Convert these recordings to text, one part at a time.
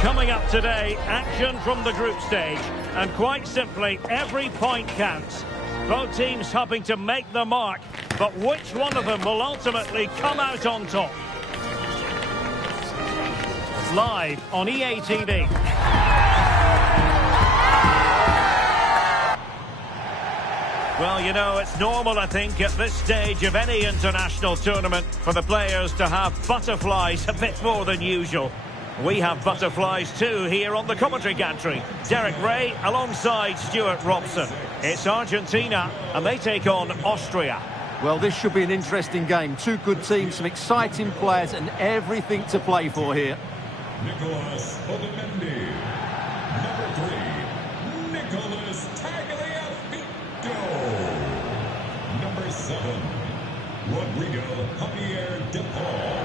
Coming up today, action from the group stage. And quite simply, every point counts. Both teams hoping to make the mark, but which one of them will ultimately come out on top? Live on EA TV. Well, you know, it's normal, I think, at this stage of any international tournament for the players to have butterflies a bit more than usual. We have butterflies too here on the commentary gantry. Derek Ray alongside Stuart Robson. It's Argentina and they take on Austria. Well, this should be an interesting game. Two good teams, some exciting players and everything to play for here. Nicolas Otamendi. Number 3, Nicolas Tagliafico. Number 7, Rodrigo Javier De Paul.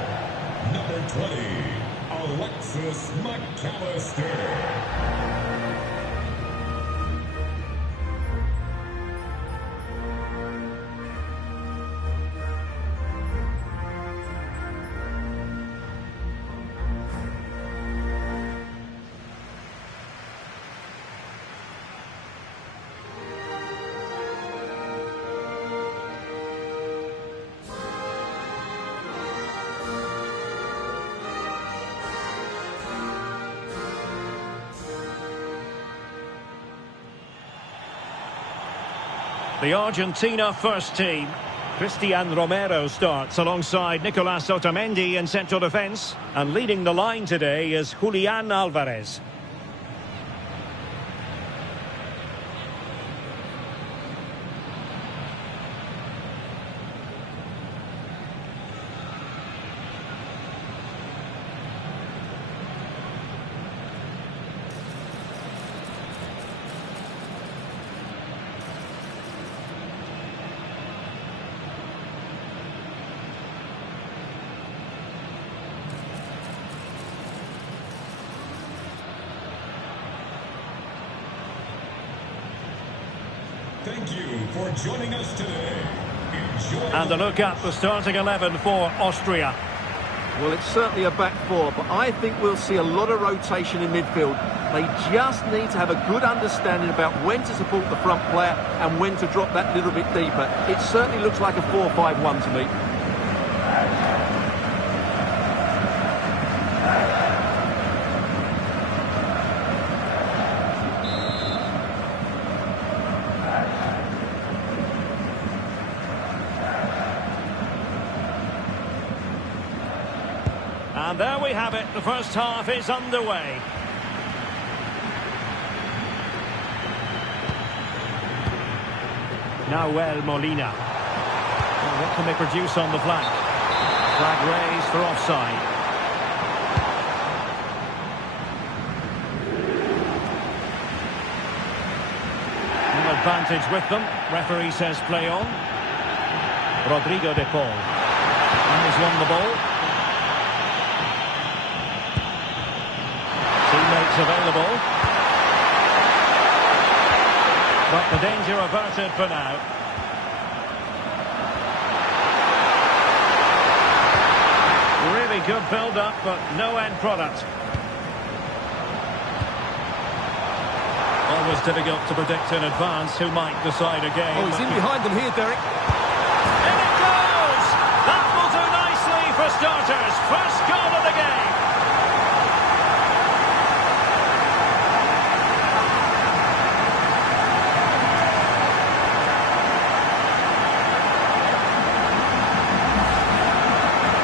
Number 20, Alexis McAllister. The Argentina first team. Cristian Romero starts alongside Nicolas Otamendi in central defence. And leading the line today is Julian Alvarez. Thank you for joining us today. Enjoy. And a look at the starting 11 for Austria. Well, it's certainly a back four, but I think we'll see a lot of rotation in midfield. They just need to have a good understanding about when to support the front player and when to drop that little bit deeper. It certainly looks like a 4-5-1 to me. And there we have it. The first half is underway. Nahuel Molina. Well, what can they produce on the flank? Flag raised for offside. An advantage with them. Referee says play on. Rodrigo De Paul. And he's won the ball. Teammates available. But the danger averted for now. Really good build-up, but no end product. Always difficult to predict in advance who might decide a game. Oh, he's in behind them here, Derek. In it goes! That will do nicely for starters. First goal of the game.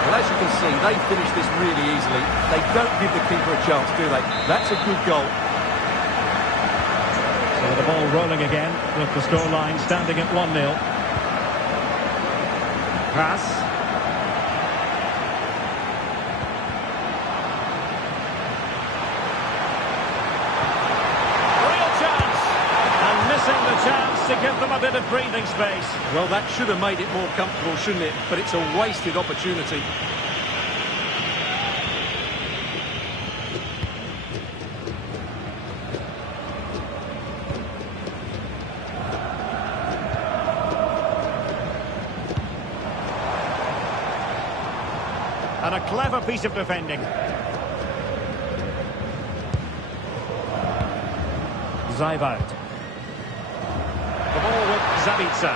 Well, as you can see, they finished this really easily. They don't give the keeper a chance, do they? That's a good goal. So the ball rolling again with the scoreline standing at 1-0. Pass. Real chance. And missing the chance to give them a bit of breathing space. Well, that should have made it more comfortable, shouldn't it? But it's a wasted opportunity. And a clever piece of defending. Zajvoud. The ball with Zabica.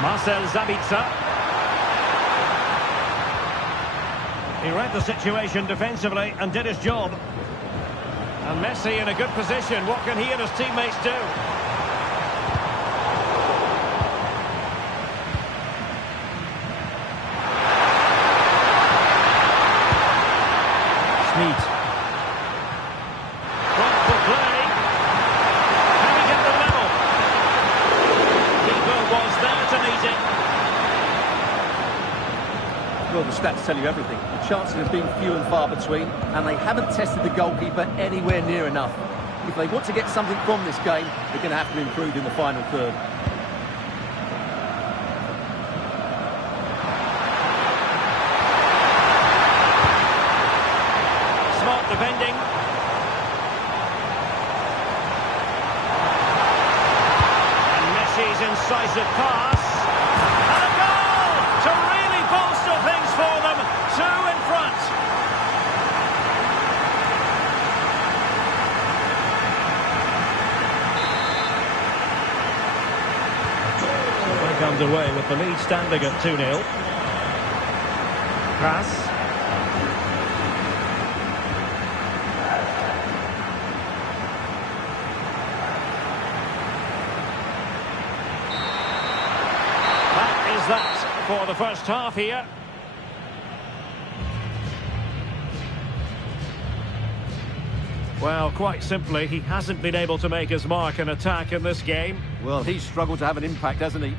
Marcel Zabica. He read the situation defensively and did his job. And Messi in a good position. What can he and his teammates do? Schmid. Well, for play. Can he get the level? Keeper was there to meet it. Well, the stats tell you everything. The chances have been few and far between, and they haven't tested the goalkeeper anywhere near enough. If they want to get something from this game, they're going to have to improve in the final third. Smart defending. And Messi's incisive pass. And a goal to really bolster things for them. 2 in front. Back underway with the lead standing at 2-0. Pass. That is that for the first half here. Well, quite simply, he hasn't been able to make his mark in attack in this game. Well, he's struggled to have an impact, hasn't he?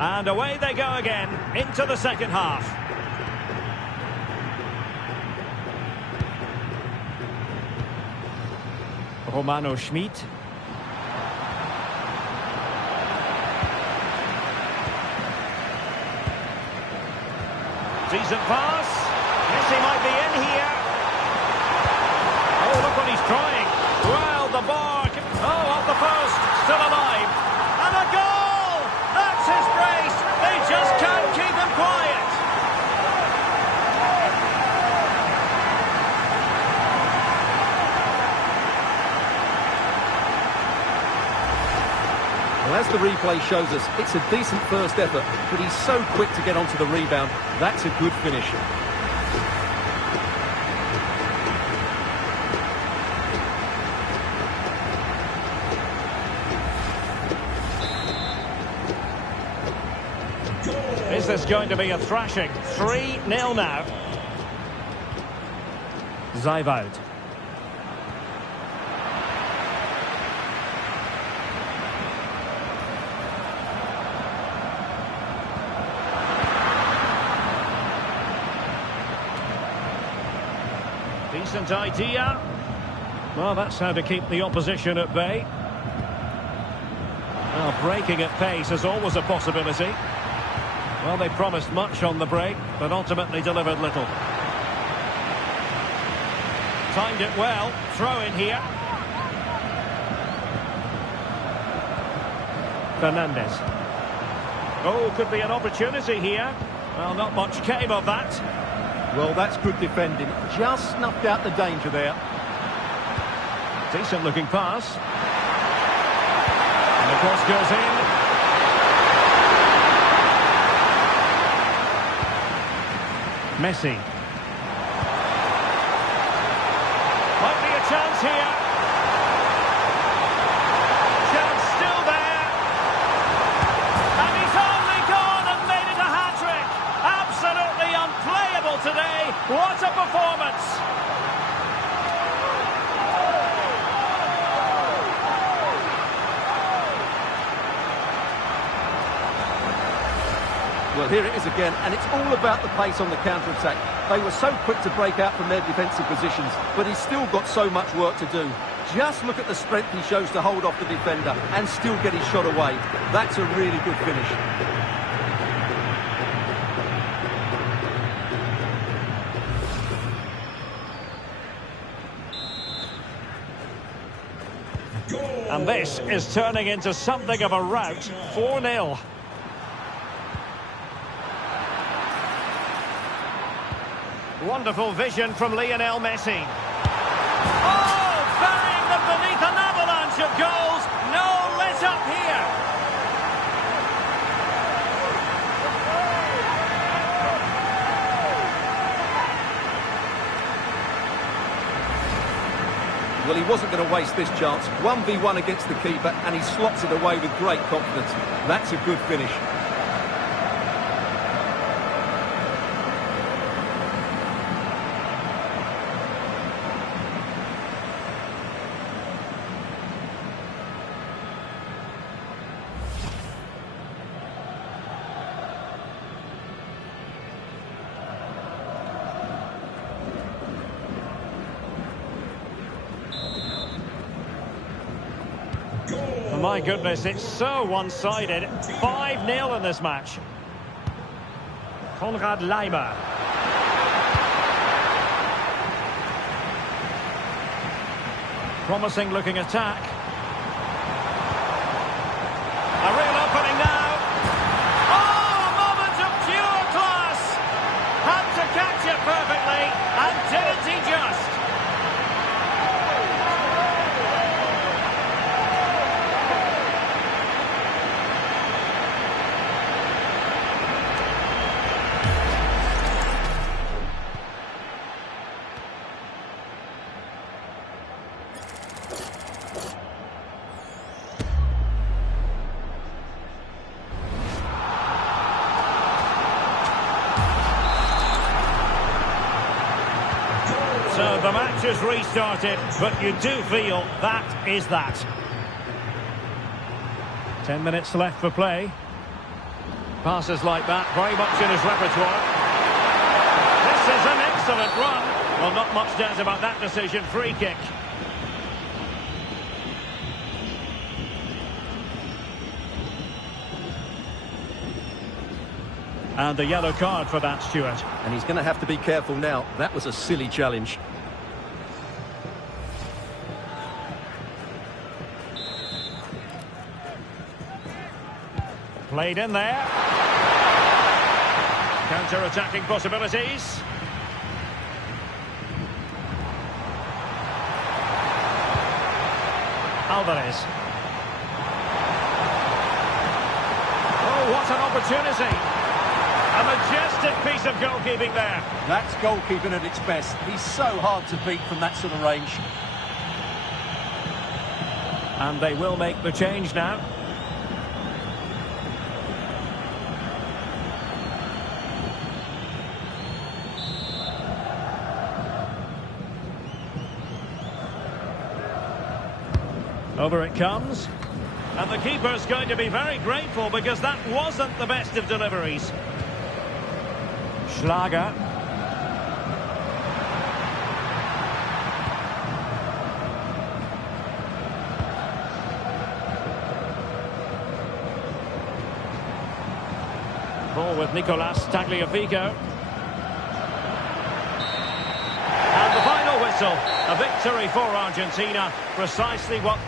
And away they go again, into the second half. Romano Schmid. Decent pass. Messi might be in here. Oh, look what he's trying. Well, the bar. Oh, off the post. Still alive. And a goal! That's his brace. They just can't keep him quiet. Well, as the replay shows us, it's a decent first effort, but he's so quick to get onto the rebound. That's a good finish. Is this going to be a thrashing? 3-0 now. Zajvoud. Decent idea. Well, that's how to keep the opposition at bay. Well, breaking at pace is always a possibility. Well, they promised much on the break, but ultimately delivered little. Timed it well. Throw in here. Fernandez. Oh, could be an opportunity here. Well, not much came of that. Well, that's good defending. Just snuffed out the danger there. Decent looking pass. And the cross goes in. Messi. Might be a chance here. Chance still there. And he's only gone and made it a hat-trick. Absolutely unplayable today. What a performance. Well, here it is again, and it's all about the pace on the counter-attack. They were so quick to break out from their defensive positions, but he's still got so much work to do. Just look at the strength he shows to hold off the defender and still get his shot away. That's a really good finish. And this is turning into something of a rout. 4-0. Wonderful vision from Lionel Messi. Oh, burying them beneath an avalanche of goals. No let up here. Well, he wasn't going to waste this chance. 1v1 against the keeper, and he slots it away with great confidence. That's a good finish. My goodness, it's so one-sided. 5-0 in this match. Konrad Leimer. Promising looking attack. A real opening now. Oh, a moment of pure class. Had to catch it perfectly, and didn't he just? So the match has restarted, but you do feel that is that. 10 minutes left for play. Passes like that, very much in his repertoire. This is an excellent run. Well, not much doubt about that decision. Free kick. And the yellow card for that, Stuart. And he's going to have to be careful now. That was a silly challenge. Played in there. Counter-attacking possibilities. Alvarez. Oh, what an opportunity. A majestic piece of goalkeeping there. That's goalkeeping at its best. He's so hard to beat from that sort of range. And they will make the change now. Over it comes. And the keeper's going to be very grateful because that wasn't the best of deliveries. Schlager. Ball with Nicolas Tagliafico. And the final whistle. A victory for Argentina. Precisely what...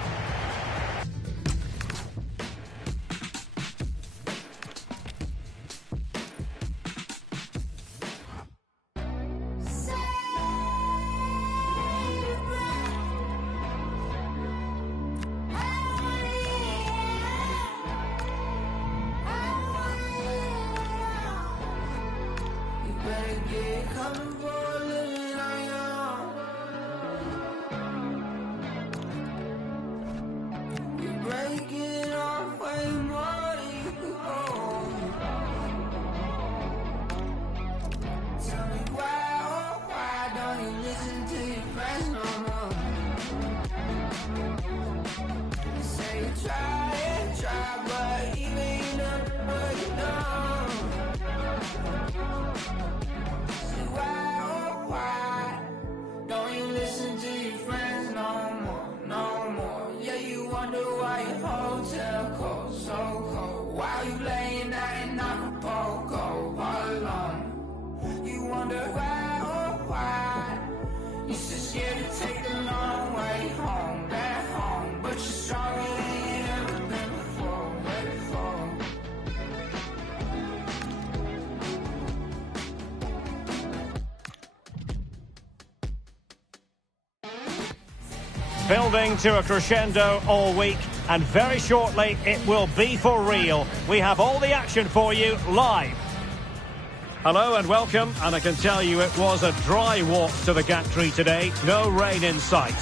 better get comfortable living on your own. You're breaking off way more than you could hold. Tell me why, oh why don't you listen to your friends no more? You say you try and try, but even you know what you know. Say why, oh why don't you listen to your friends no more, no more? Yeah, you wonder why your hotel cold, so cold. Why you laying out in Acapulco all alone? You wonder why, oh why you're so scared to take the long way home, back home. But you're stronger than you ever been before, way before. Building to a crescendo all week, and very shortly it will be for real. We have all the action for you live. Hello and welcome, and I can tell you it was a dry walk to the gantry today. No rain in sight.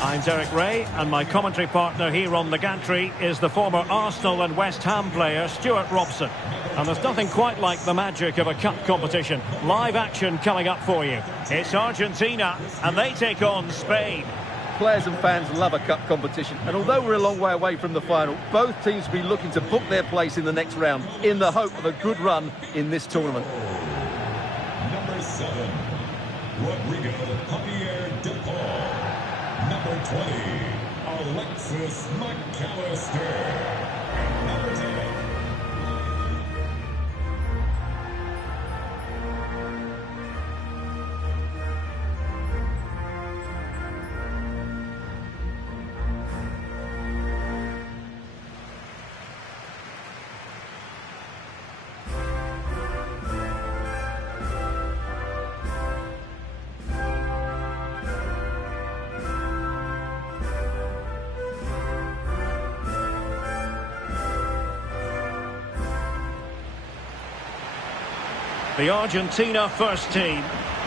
I'm Derek Ray, and my commentary partner here on the gantry is the former Arsenal and West Ham player Stuart Robson. And there's nothing quite like the magic of a cup competition. Live action coming up for you. It's Argentina, and they take on Spain. Players and fans love a cup competition, and although we're a long way away from the final, both teams will be looking to book their place in the next round in the hope of a good run in this tournament. Number 7, Rodrigo Javier De Paul. Number 20, Alexis McAllister. And number 10. The Argentina first team.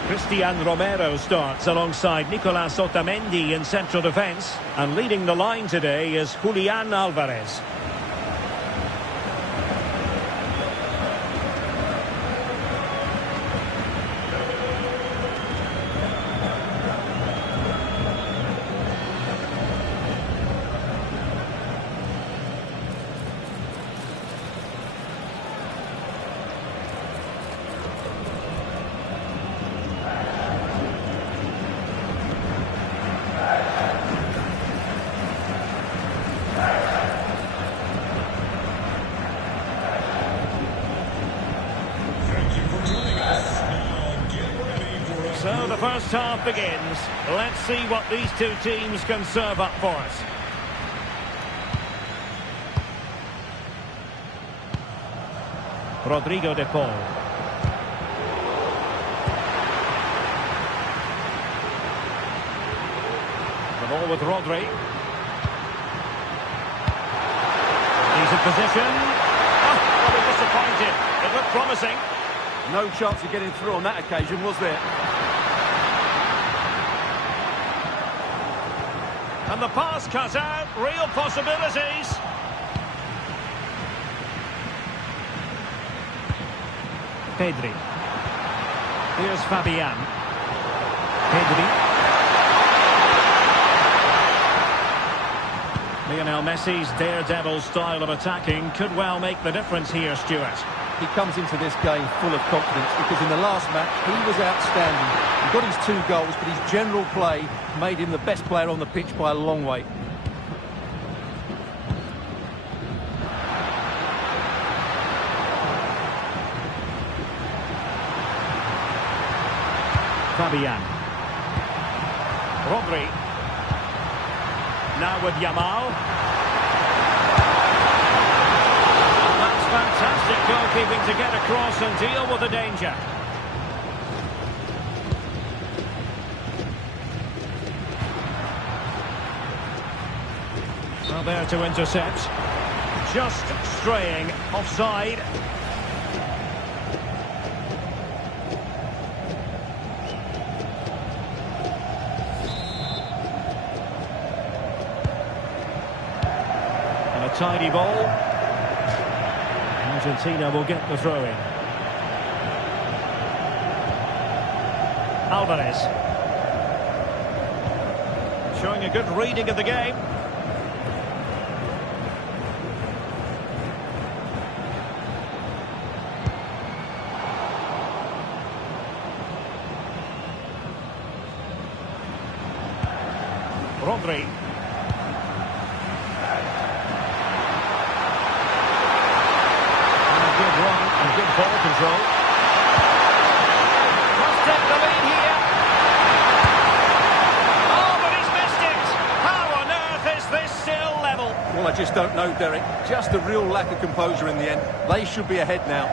Cristian Romero starts alongside Nicolas Otamendi in central defence. And leading the line today is Julian Alvarez. So the first half begins. Let's see what these two teams can serve up for us. Rodrigo De Paul. The ball with Rodri. He's in position. Oh, what a disappointed. It looked promising. No chance of getting through on that occasion, was there? And the pass cut out. Real possibilities. Pedri. Here's Fabian. Pedri. Lionel Messi's daredevil style of attacking could well make the difference here, Stuart. He comes into this game full of confidence because in the last match he was outstanding. He got his 2 goals, but his general play made him the best player on the pitch by a long way. Fabian. Rodri. Now with Yamal. Fantastic goalkeeping to get across and deal with the danger. Well, there to intercept. Just straying offside. tidy ball. Argentina will get the throw in. Alvarez. Showing a good reading of the game. Rodri. And a good run and good ball control. Must take the lead here. Oh, but he's missed it. How on earth is this still level? Well, I just don't know, Derek. Just a real lack of composure in the end. They should be ahead now.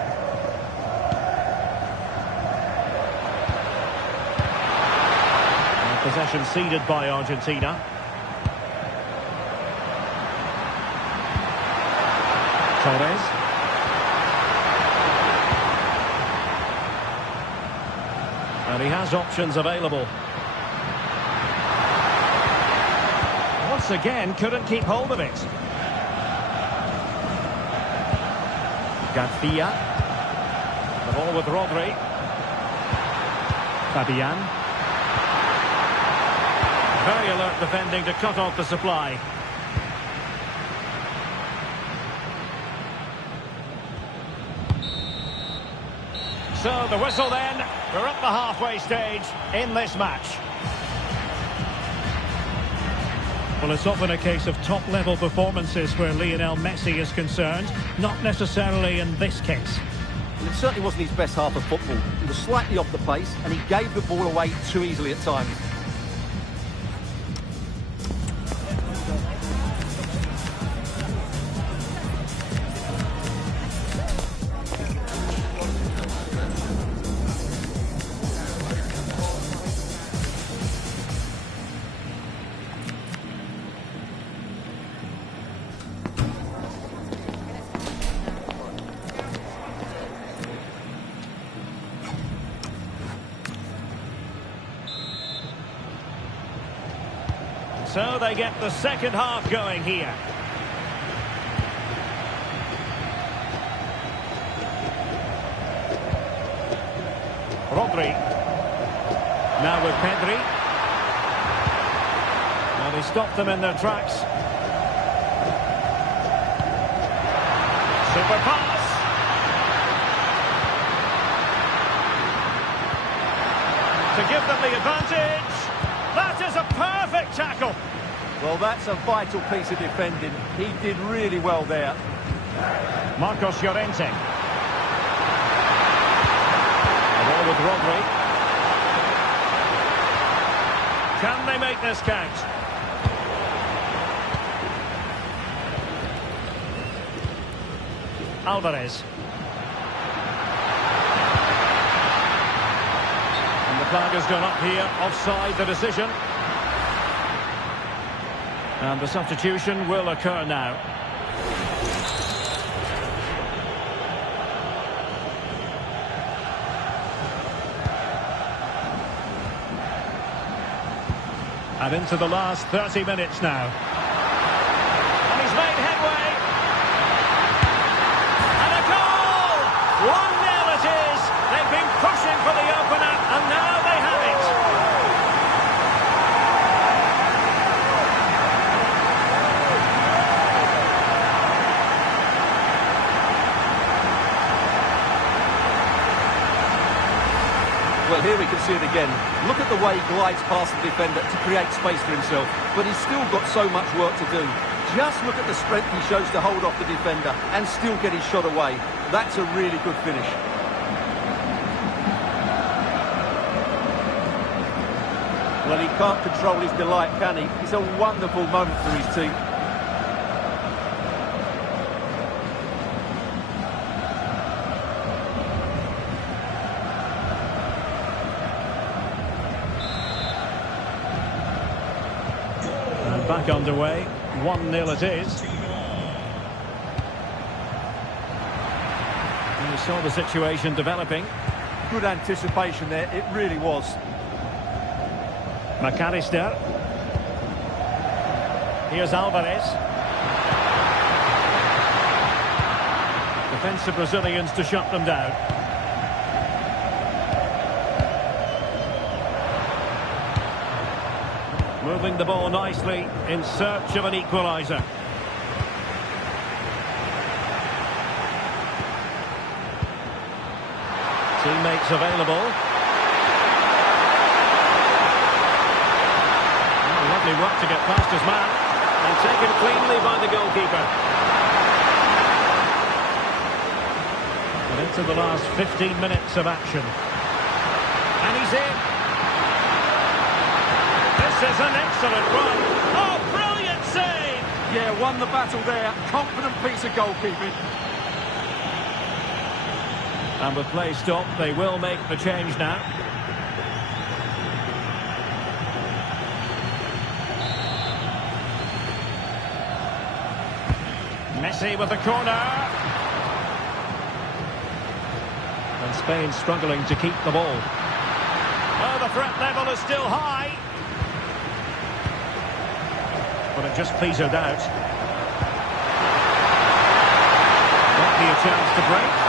Possession ceded by Argentina. Torres. And he has options available. Once again, couldn't keep hold of it. Garcia. The ball with Rodri. Fabian. Very alert defending to cut off the supply. So the whistle then. We're at the halfway stage in this match. Well, it's often a case of top-level performances where Lionel Messi is concerned, not necessarily in this case. It certainly wasn't his best half of football. He was slightly off the pace and he gave the ball away too easily at times. So they get the second half going here. Rodri. Now with Pedri. Now they stopped them in their tracks. Super pass. To give them the advantage. That is a perfect tackle. Well, that's a vital piece of defending. He did really well there. Marcos Llorente. The ball with Rodri. Can they make this count? Alvarez. And the flag has gone up here, offside the decision. And the substitution will occur now. And into the last 30 minutes now. And he's made headway. And a goal! 1-0 it is. They've been pushing for the opener, and now they have it. Well, here we can see it again. Look at the way he glides past the defender to create space for himself. But he's still got so much work to do. Just look at the strength he shows to hold off the defender and still get his shot away. That's a really good finish. Well, he can't control his delight, can he? It's a wonderful moment for his team. Back underway, 1-0 it is. And you saw the situation developing. Good anticipation there, it really was. McAllister. Here's Alvarez. Defensive Brazilians to shut them down. Moving the ball nicely in search of an equaliser. Teammates available. Oh, lovely work to get past his man. And taken cleanly by the goalkeeper. And into the last 15 minutes of action. And he's in. This is an excellent run. Oh, brilliant save! Yeah, won the battle there. Confident piece of goalkeeping. And with play stopped, they will make the change now. Messi with the corner. And Spain struggling to keep the ball. Oh, the threat level is still high. But it just petered out. Might be a chance to break.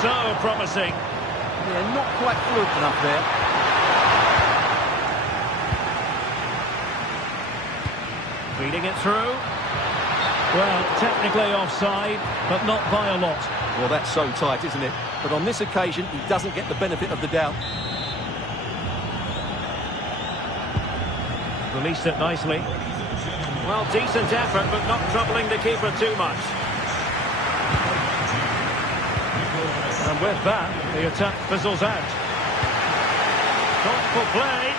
So promising. Yeah, not quite fluid enough there. Feeding it through. Well, technically offside, but not by a lot. Well, that's so tight, isn't it? But on this occasion, he doesn't get the benefit of the doubt. Released it nicely. Well, decent effort, but not troubling the keeper too much. And with that, the attack fizzles out. Thoughtful play.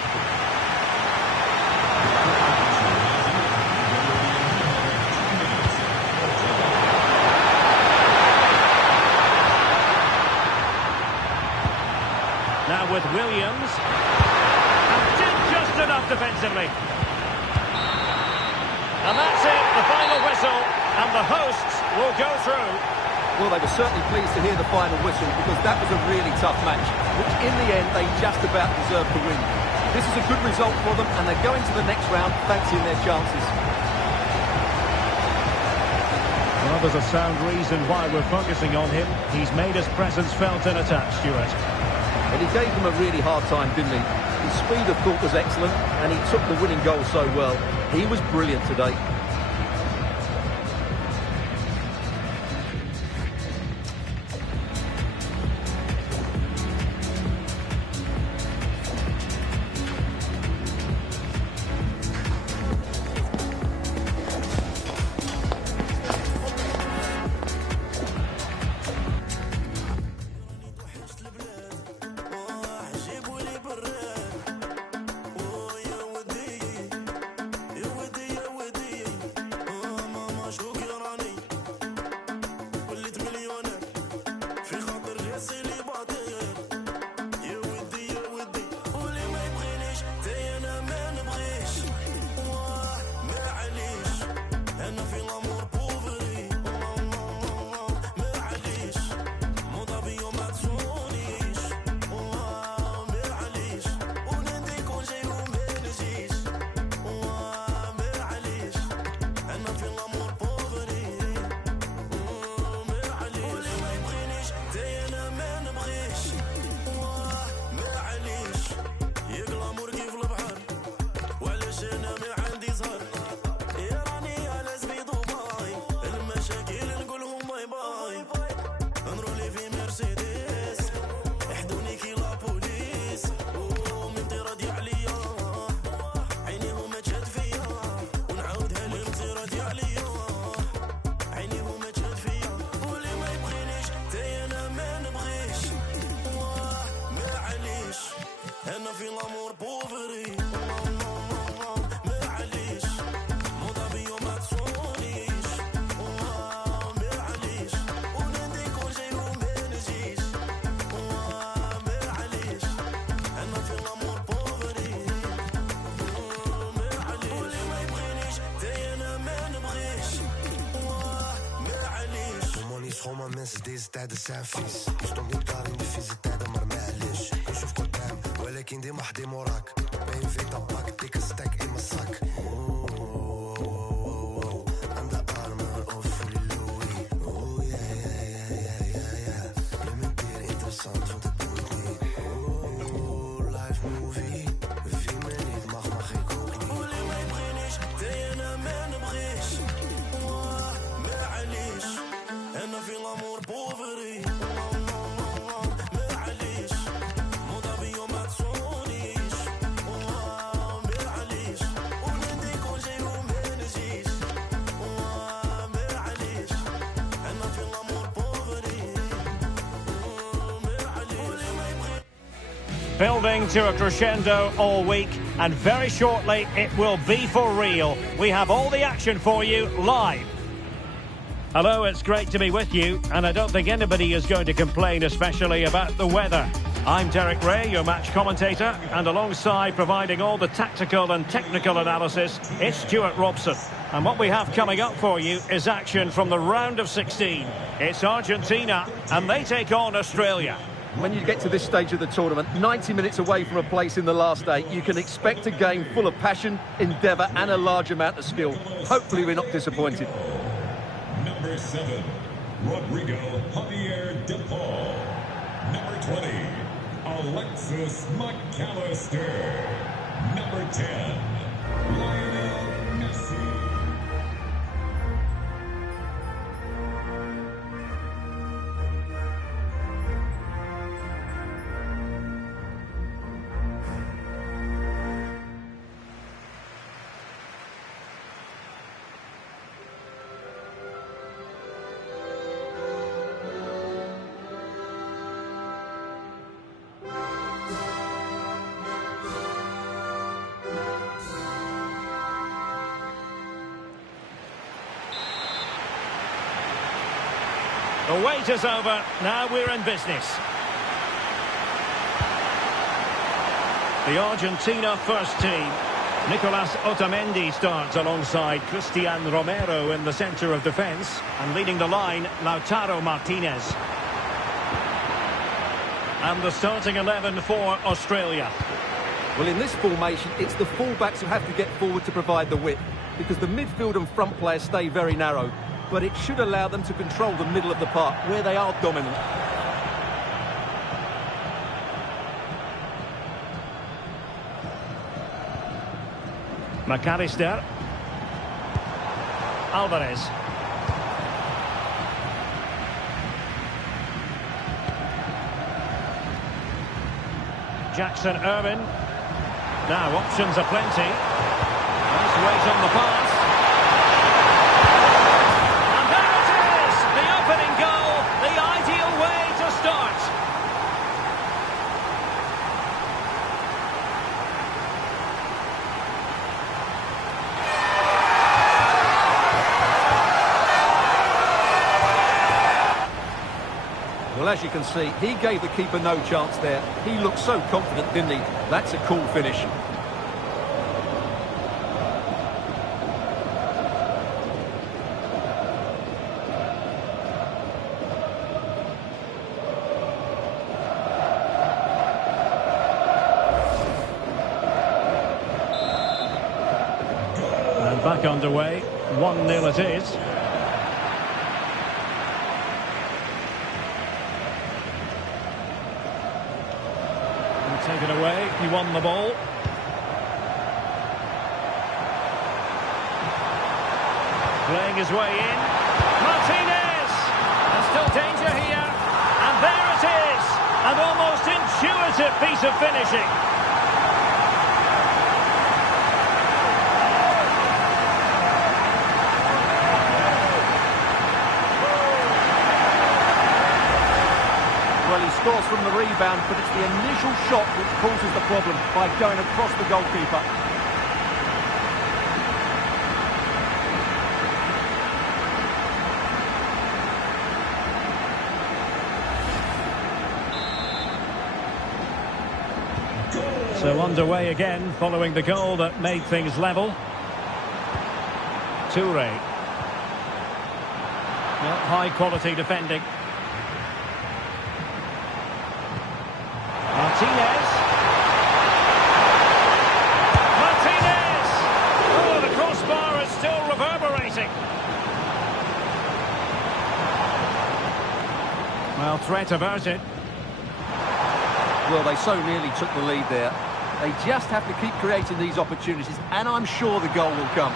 Now with Williams. And did just enough defensively. And that's it, the final whistle. And the hosts will go through. Well, they were certainly pleased to hear the final whistle because that was a really tough match, which in the end they just about deserved to win. This is a good result for them and they're going to the next round fancying their chances. Well, there's a sound reason why we're focusing on him. He's made his presence felt in attack, Stuart. And he gave them a really hard time, didn't he? His speed of thought was excellent and he took the winning goal so well. He was brilliant today. هما mensen deze tijden zijn vies. Je stond niet klaar in die vieze tijden, maar معليش نشوف قدام ولكن ديما حدي موراك باين فيك طباك ديك ستاك in mijn zak. And the armor of Building to a crescendo all week, and very shortly it will be for real. We have all the action for you live. Hello, it's great to be with you, and I don't think anybody is going to complain, especially about the weather. I'm Derek Ray, your match commentator, and alongside providing all the tactical and technical analysis, it's Stuart Robson. And what we have coming up for you is action from the round of 16. It's Argentina, and they take on Australia. When you get to this stage of the tournament, 90 minutes away from a place in the last 8, you can expect a game full of passion, endeavour and a large amount of skill. Hopefully we're not disappointed. Number 7, Rodrigo Javier De Paul. Number 20, Alexis McAllister. Number 10, Lionel Messi. The wait is over, now we're in business. The Argentina first team. Nicolas Otamendi starts alongside Cristian Romero in the centre of defence, and leading the line, Lautaro Martinez. And the starting 11 for Australia. Well, in this formation, it's the fullbacks who have to get forward to provide the width, because the midfield and front players stay very narrow. But it should allow them to control the middle of the park, where they are dominant. McAllister. Alvarez. Jackson Irvine. Now options are plenty. Nice weight on the pass. Well, as you can see, he gave the keeper no chance there. He looked so confident, didn't he? That's a cool finish. And back underway, 1-0 it is. Taken away, he won the ball. Playing his way in. Martinez! And still danger here. And there it is! An almost intuitive piece of finishing. Well, he scores from the rebound, but it's the initial shot which causes the problem by going across the goalkeeper. So underway again, following the goal that made things level. Toure. Well, high quality defending. Martinez. Martinez! Oh, the crossbar is still reverberating. Well, threat averted. Well, they so nearly took the lead there. They just have to keep creating these opportunities, and I'm sure the goal will come.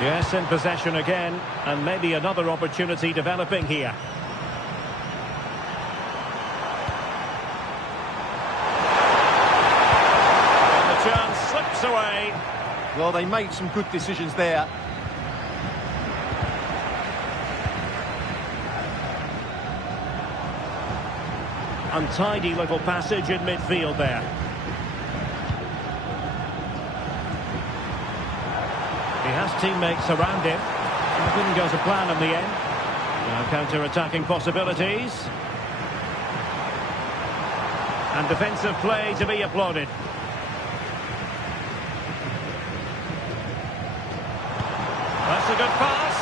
Yes, in possession again, and maybe another opportunity developing here. The chance slips away. Well, they made some good decisions there. Untidy little passage in midfield there. Has teammates around him. It didn't go to plan in the end. Now counter-attacking possibilities. And defensive play to be applauded. That's a good pass.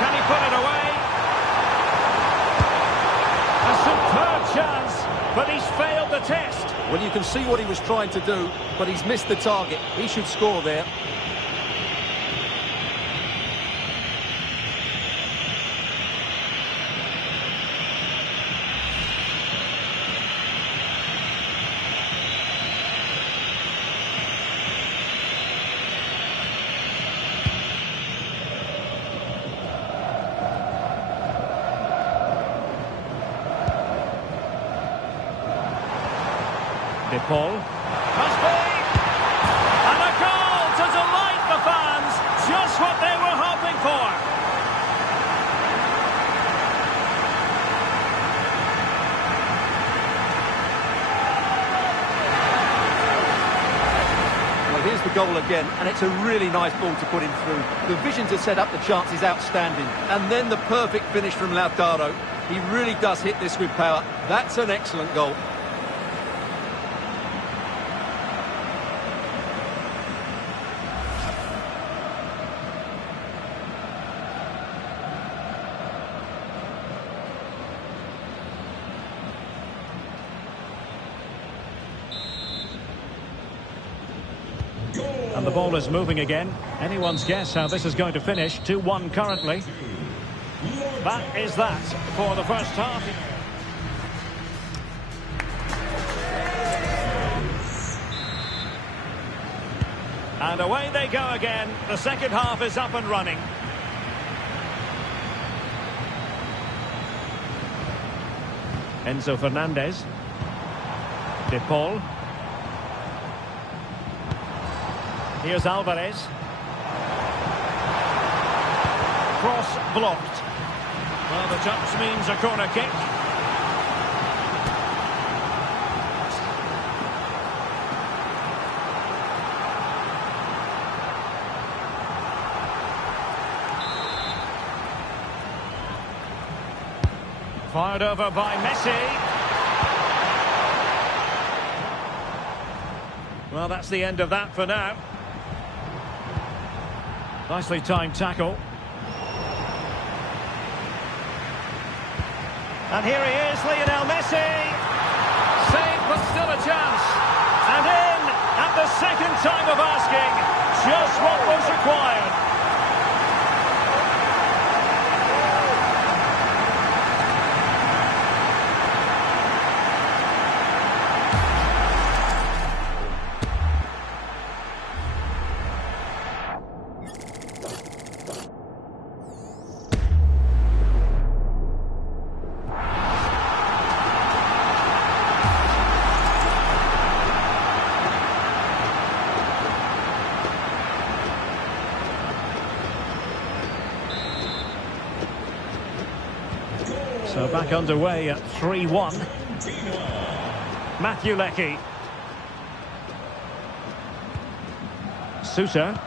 Can he put it away? A superb chance, but he's failed the test. Well, you can see what he was trying to do, but he's missed the target. He should score there. Paul. Must be! And a goal to delight the fans! Just what they were hoping for! Well, here's the goal again, and it's a really nice ball to put him through. The vision to set up the chance is outstanding. And then the perfect finish from Lautaro. He really does hit this with power. That's an excellent goal. And the ball is moving again. Anyone's guess how this is going to finish. 2-1 currently. That is that for the first half. And away they go again. The second half is up and running. Enzo Fernandez. De Paul. Here's Alvarez. Cross blocked. Well, the touch means a corner kick. Fired over by Messi. Well, that's the end of that for now. Nicely timed tackle. And here he is, Lionel Messi. Saved, but still a chance. And in at the second time of asking. Just what was required. So back underway at 3-1. Matthew Leckie. Sousa.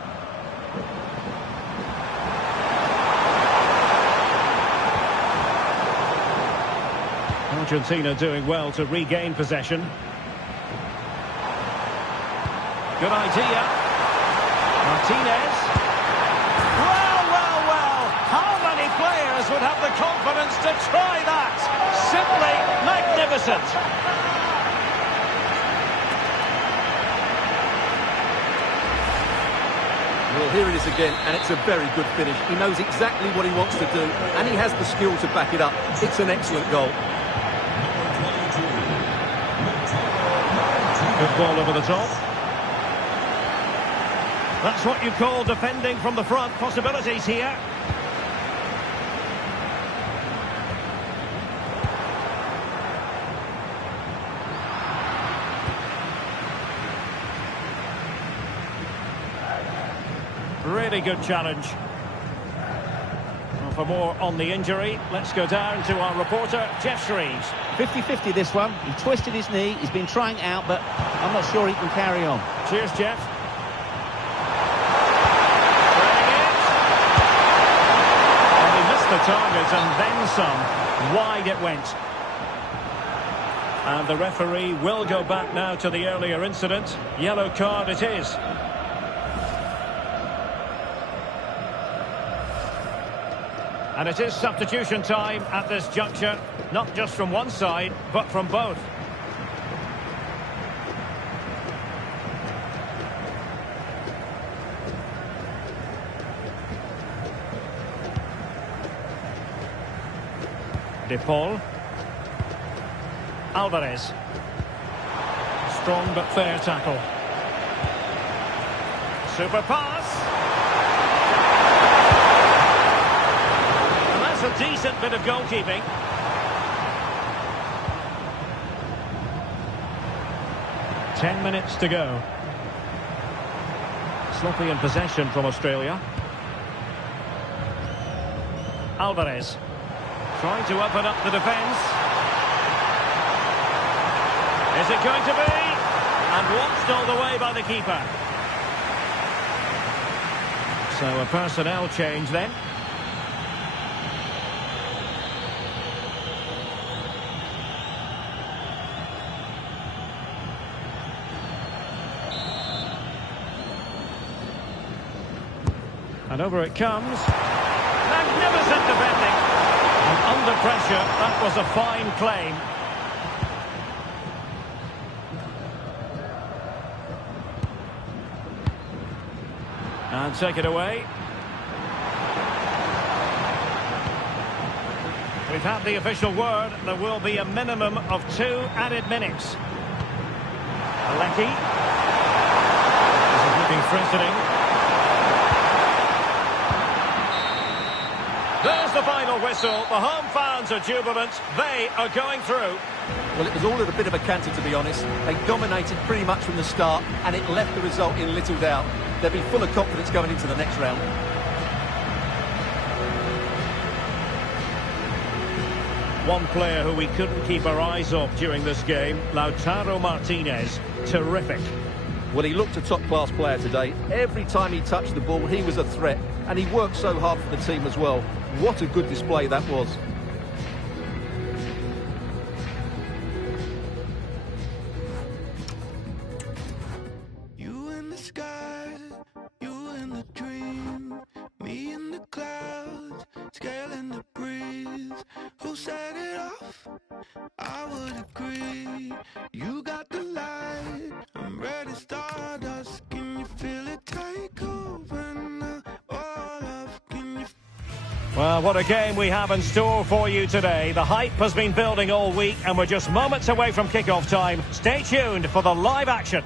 Argentina doing well to regain possession. Good idea. Martinez. How many players would have the confidence to try that? Simply magnificent. Well, here it is again, and it's a very good finish. He knows exactly what he wants to do, and he has the skill to back it up. It's an excellent goal. Good ball over the top. That's what you call defending from the front. Possibilities here. Really good challenge. Well, for more on the injury, let's go down to our reporter, Jeff Shreves. 50-50 this one. He twisted his knee. He's been trying it out, but I'm not sure he can carry on. Cheers, Jeff. target and then some. Wide it went. And the referee will go back now to the earlier incident. Yellow card it is. And it is substitution time at this juncture, not just from one side, but from both. De Paul. Alvarez. Strong but fair tackle. Super pass. And that's a decent bit of goalkeeping. Ten minutes to go. Sloppy in possession from Australia. Alvarez. Trying to open up the defence. Is it going to be? And watched all the way by the keeper. So a personnel change then. And over it comes. Magnificent defending. And under pressure, that was a fine claim. And take it away. We've had the official word. There will be a minimum of 2 added minutes. Alecki. This is looking threatening. There's the final whistle. The home fans are jubilant. They are going through. Well, it was all at a bit of a canter, to be honest. They dominated pretty much from the start, and it left the result in little doubt. They'll be full of confidence going into the next round. One player who we couldn't keep our eyes off during this game, Lautaro Martinez. Terrific. Well, he looked a top-class player today. Every time he touched the ball, he was a threat, and he worked so hard for the team as well. What a good display that was. You in the sky, you in the dream, me in the clouds, scaling the breeze. Who set it off? I would agree. You got the light, I'm ready, stardust. Can you feel it take over now? All of, can you? Well, what a game we have in store for you today. The hype has been building all week, and we're just moments away from kickoff time. Stay tuned for the live action.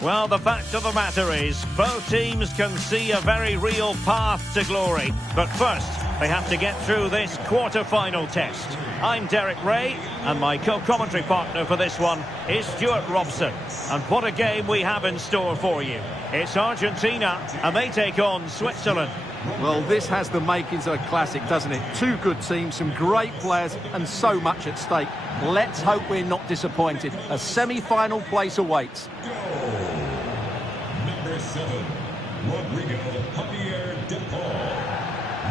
Well, the fact of the matter is, both teams can see a very real path to glory. But first, they have to get through this quarter-final test. I'm Derek Ray, and my co-commentary partner for this one is Stuart Robson. And what a game we have in store for you. It's Argentina, and they take on Switzerland. Well, this has the makings of a classic, doesn't it? Two good teams, some great players, and so much at stake. Let's hope we're not disappointed. A semi-final place awaits. Number 7, Rodrigo Javier De Paul.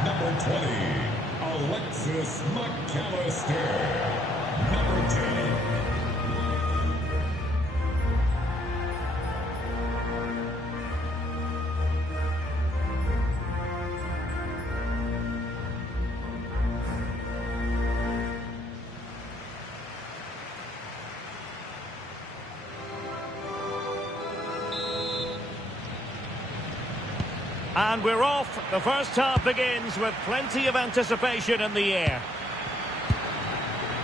Number 20, Alexis McAllister. Number 10. And we're off. The first half begins with plenty of anticipation in the air.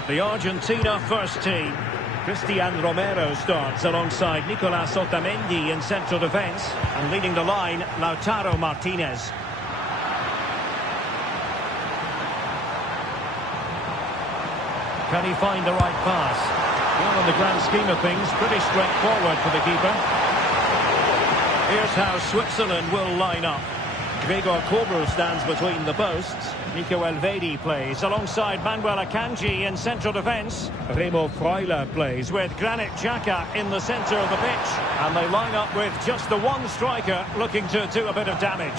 The Argentina first team. Cristian Romero starts alongside Nicolas Otamendi in central defence. And leading the line, Lautaro Martinez. Can he find the right pass? Well, in the grand scheme of things, pretty straightforward for the keeper. Here's how Switzerland will line up. Gregor Kobel stands between the posts. Nico Elvedi plays alongside Manuel Akanji in central defence. Remo Freuler plays with Granit Xhaka in the centre of the pitch. And they line up with just the one striker looking to do a bit of damage.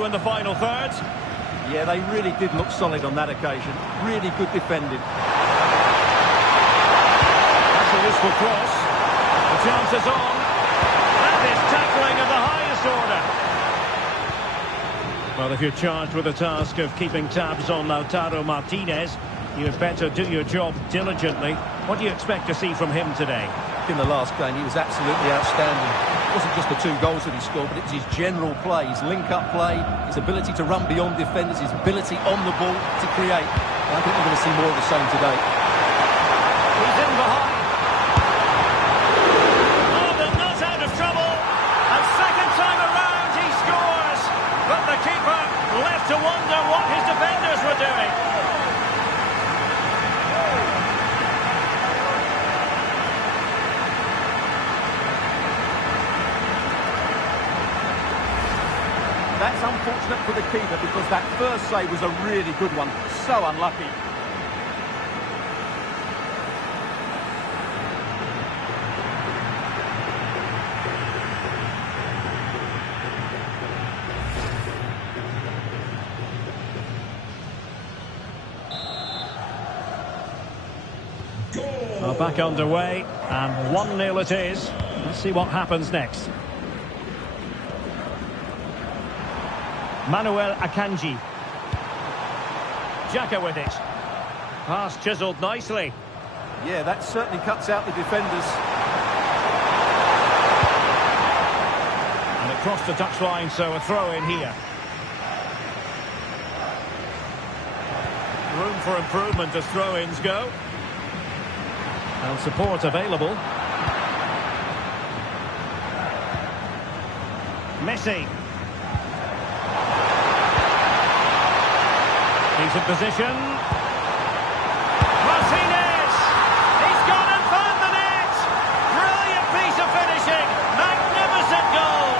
you in the final third? Yeah, they really did look solid on that occasion. Really good defending. That's a useful cross. The chance is on. That is tackling of the highest order. Well, if you're charged with the task of keeping tabs on Lautaro Martinez, you'd better do your job diligently. What do you expect to see from him today? In the last game, he was absolutely outstanding. It wasn't just the 2 goals that he scored, but it was his general play, his link-up play, his ability to run beyond defenders, his ability on the ball to create. And I think we're going to see more of the same today. He's in behind. Oh, they're not out of trouble. And second time around, he scores. But the keeper left to wonder what his defenders were doing. That's unfortunate for the keeper because that first save was a really good one. So unlucky. Well, back underway, and 1-0 it is. Let's see what happens next. Manuel Akanji. Xhaka with it. Pass chiselled nicely. Yeah, that certainly cuts out the defenders. And it crossed the touchline, so a throw in here. Room for improvement as throw-ins go. And support available. Messi. He's in position. Martinez! He's gone and found the net! Brilliant piece of finishing! Magnificent goal!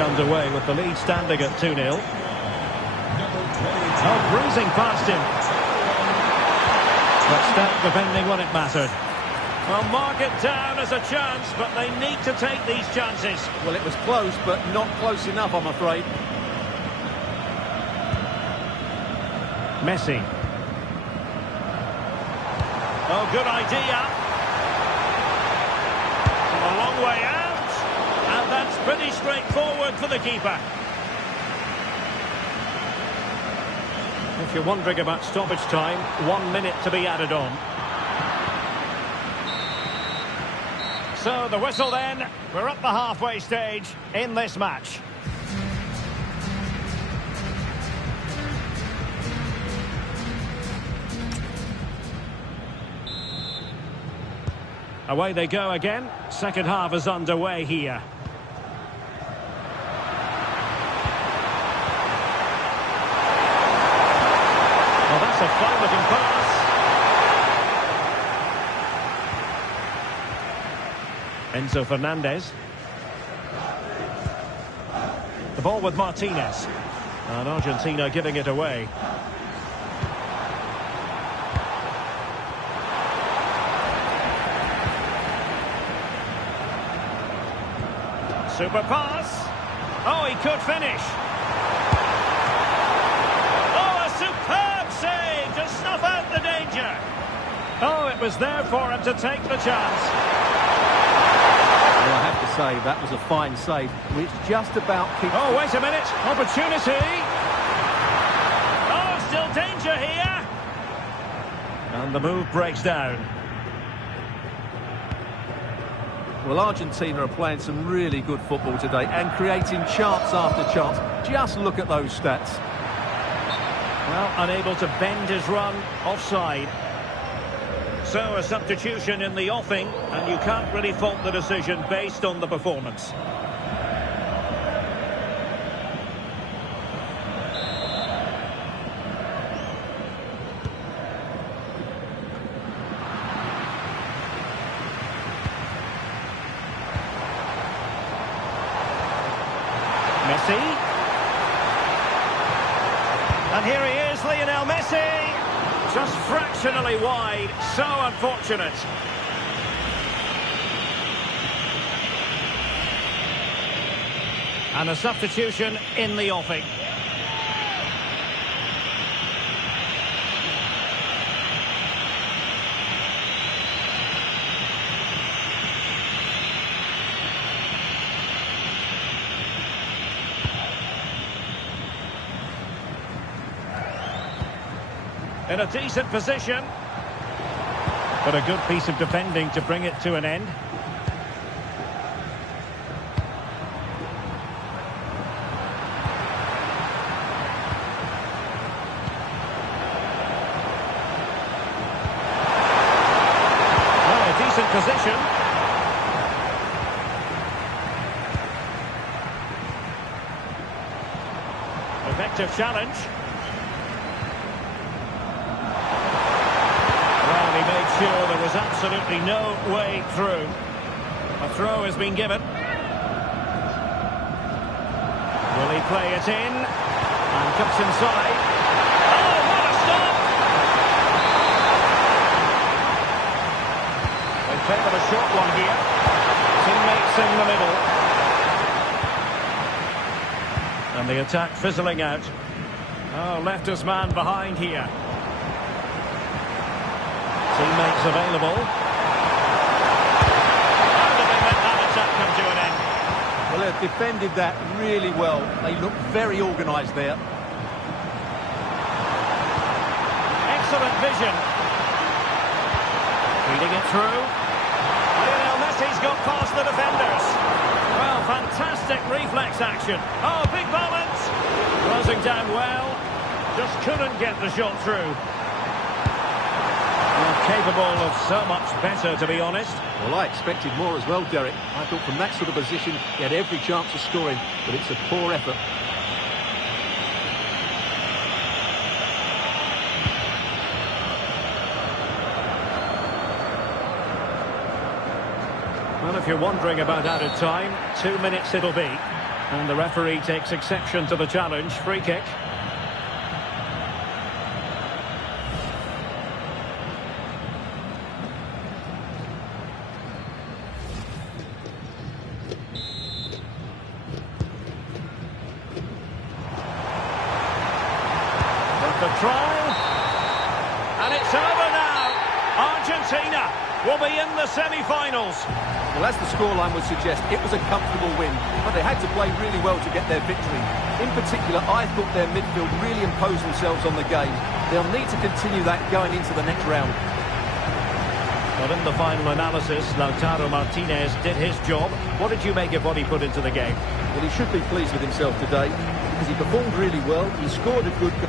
Underway with the lead standing at 2-0. Oh, bruising past him. But stat defending when it mattered. Well, mark it down as a chance, but they need to take these chances. Well, it was close, but not close enough, I'm afraid. Messi. Oh, good idea. From a long way out. And that's pretty straightforward for the keeper. If you're wondering about stoppage time, 1 minute to be added on. So the whistle then. We're at the halfway stage in this match. Away they go again. Second half is underway here. A fine-looking pass. Enzo Fernandez. The ball with Martinez. And Argentina giving it away. Super pass. Oh, he could finish. Oh, a superb save to snuff out the danger. Oh, it was there for him to take the chance. Well, I have to say, that was a fine save, which just about keeps... Oh, wait a minute. Opportunity. Oh, still danger here. And the move breaks down. Well, Argentina are playing some really good football today and creating chance after chance. Just look at those stats. Well, unable to bend his run, offside. So a substitution in the offing, and you can't really fault the decision based on the performance. Messi. And here he is, Lionel Messi. Just fractionally wide. So unfortunate. And a substitution in the offing. In a decent position. But a good piece of defending to bring it to an end. Well, a decent position. Effective challenge. Sure, there was absolutely no way through. A throw has been given. Will he play it in? And cuts inside. Oh, what a stop! They favoured a short one here. Teammates in the middle. And the attack fizzling out. Oh, left his man behind here. Teammates available. How did they let that attack come to an end? Well, they've defended that really well. They look very organised there. Excellent vision. Feeding it through. Lionel Messi's got past the defenders. Well, fantastic reflex action. Oh, big moment. Closing down well. Just couldn't get the shot through. Capable of so much better, to be honest. Well, I expected more as well, Derek. I thought from that sort of position he had every chance of scoring, but it's a poor effort. Well, if you're wondering about added time, 2 minutes it'll be. And the referee takes exception to the challenge. Free kick. The try, and it's over now. Argentina will be in the semi-finals. Well, as the scoreline would suggest, it was a comfortable win, but they had to play really well to get their victory. In particular, I thought their midfield really imposed themselves on the game. They'll need to continue that going into the next round. But in the final analysis, Lautaro Martinez did his job. What did you make of what he put into the game? Well, he should be pleased with himself today because he performed really well. He scored a good goal.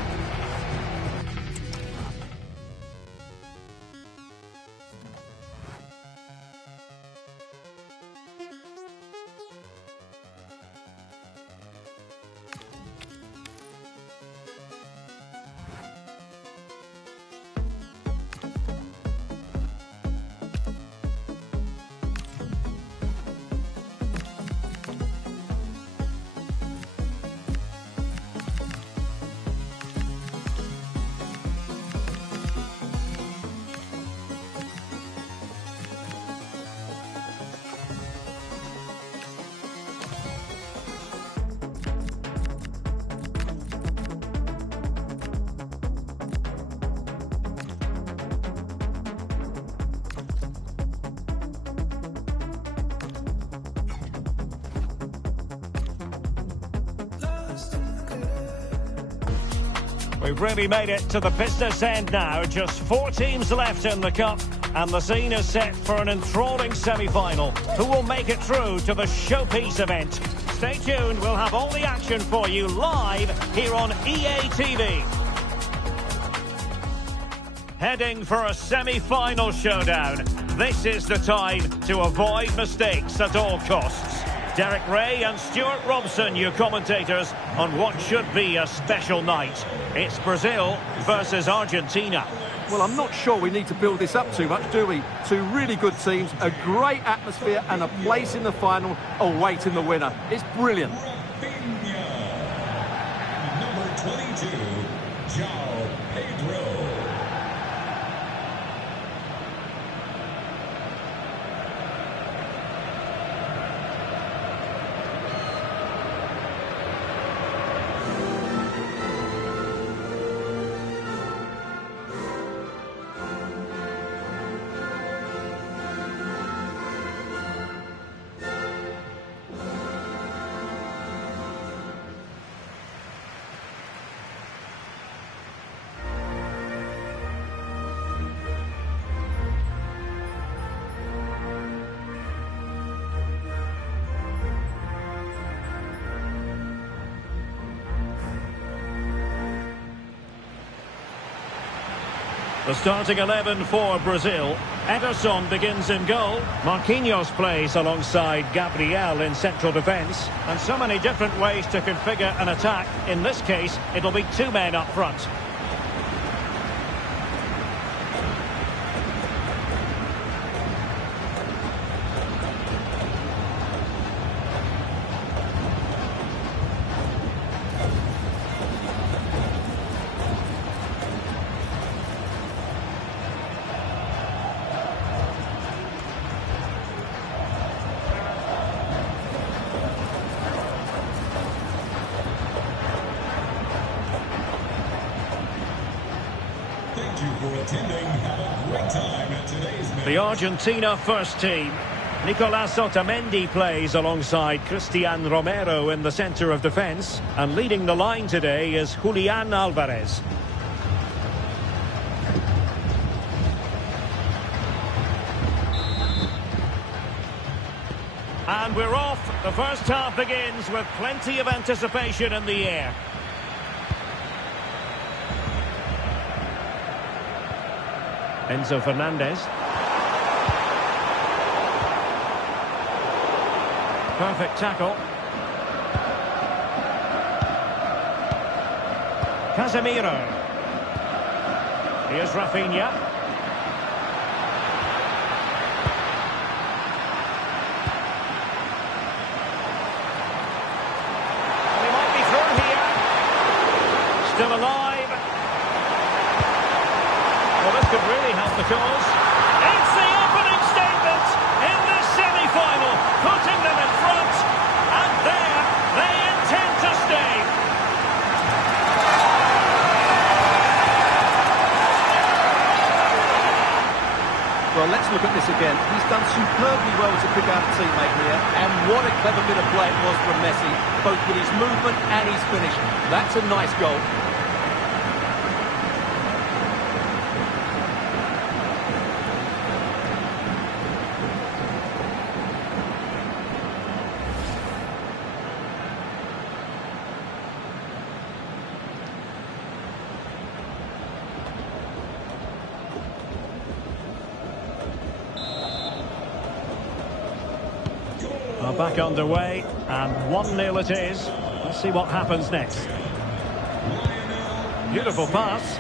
We've really made it to the business end now. Just 4 teams left in the Cup, and the scene is set for an enthralling semi-final. Who will make it through to the showpiece event? Stay tuned, we'll have all the action for you live here on EA TV. Heading for a semi-final showdown. This is the time to avoid mistakes at all costs. Derek Ray and Stuart Robson, your commentators, on what should be a special night. It's Brazil versus Argentina. Well, I'm not sure we need to build this up too much, do we? 2 really good teams, a great atmosphere and a place in the final awaiting the winner. It's brilliant. The starting 11 for Brazil. Ederson begins in goal. Marquinhos plays alongside Gabriel in central defence. And so many different ways to configure an attack. In this case, it'll be two men up front. Thank you for attending. Have a great time at today's match. The Argentina first team. Nicolas Otamendi plays alongside Christian Romero in the centre of defence. And leading the line today is Julian Alvarez. And we're off. The first half begins with plenty of anticipation in the air. Enzo Fernandez. Perfect tackle. Casemiro. Here's Rafinha. He might be through here. Still alive. Well, this could really help the cause. It's the opening statement in this semi-final, putting them in front. And there, they intend to stay. Well, let's look at this again. He's done superbly well to pick out a teammate here. And what a clever bit of play it was from Messi, both with his movement and his finish. That's a nice goal. Back underway, and 1-0 it is. Let's see what happens next. Beautiful pass.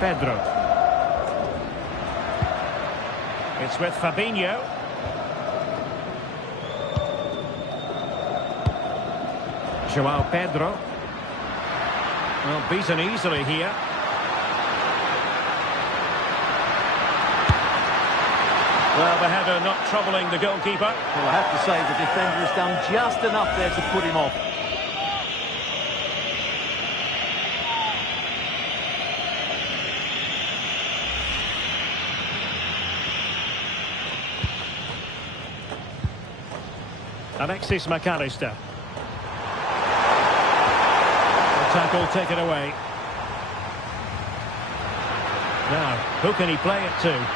Pedro. It's with Fabinho. João Pedro. Well, beaten easily here. Well, the header not troubling the goalkeeper. Well, I have to say the defender has done just enough there to put him off. Alexis McAllister. The tackle taken away. Now, who can he play it to?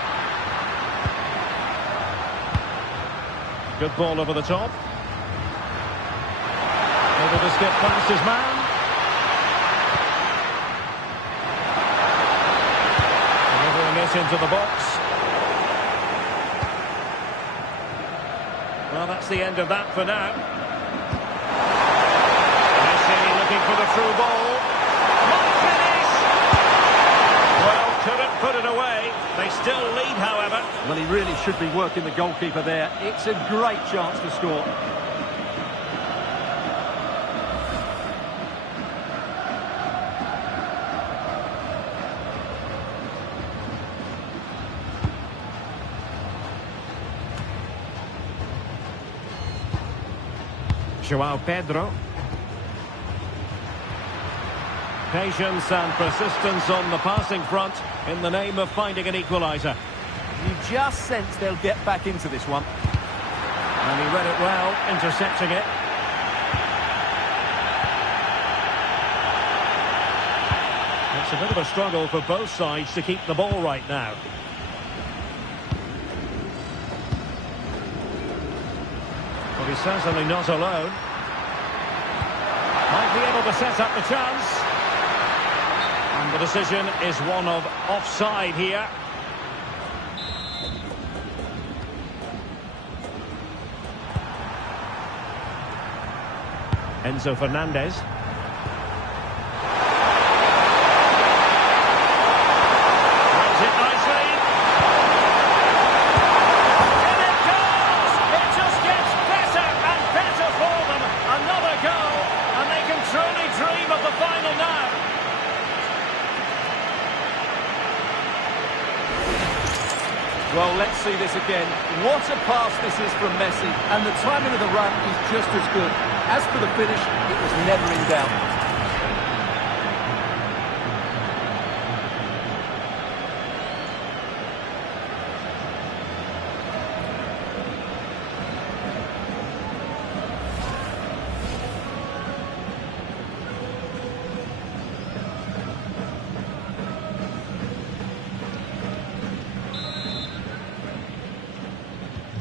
Good ball over the top. Able to skip past his man. Delivering it into the box. Well, that's the end of that for now. Messi looking for the through ball. Might finish! Well, couldn't put it away. They still lead, however. Well, he really should be working the goalkeeper there. It's a great chance to score. João Pedro. Patience and persistence on the passing front in the name of finding an equaliser. You just sense they'll get back into this one. And he read it well, intercepting it. It's a bit of a struggle for both sides to keep the ball right now. But he's certainly not alone. Might be able to set up the chance. And the decision is one of offside here. Enzo Fernandez. Runs it nicely. And it goes! It just gets better and better for them. Another goal, and they can truly dream of the final now. Well, let's see this again. What a pass this is from Messi, and the timing of the run is just as good. As for the finish, it was never in doubt.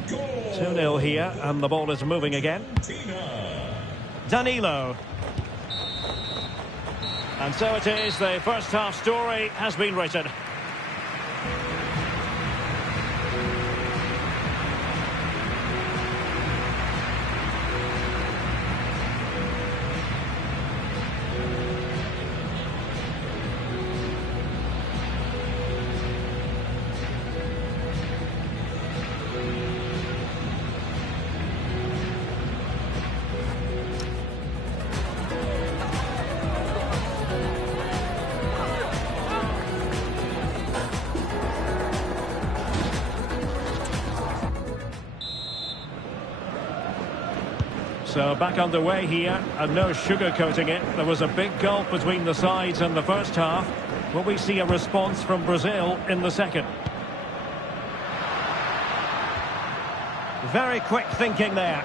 Goal. 2-0 here, and the ball is moving again. Danilo. And so it is, the first half story has been written. So back underway here, and no sugarcoating it. There was a big gulf between the sides in the first half. Will we see a response from Brazil in the second? Very quick thinking there.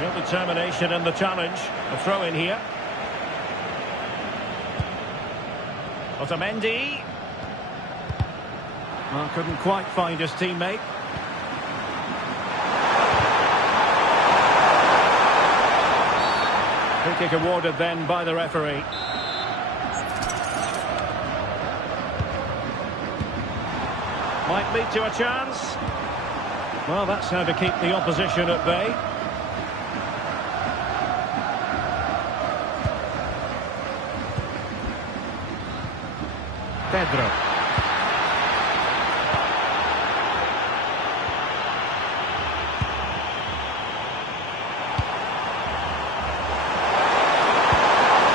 Real determination in the challenge. A throw in here. Otamendi. Well, couldn't quite find his teammate. Free kick awarded then by the referee. Might lead to a chance. Well, that's how to keep the opposition at bay. Pedro.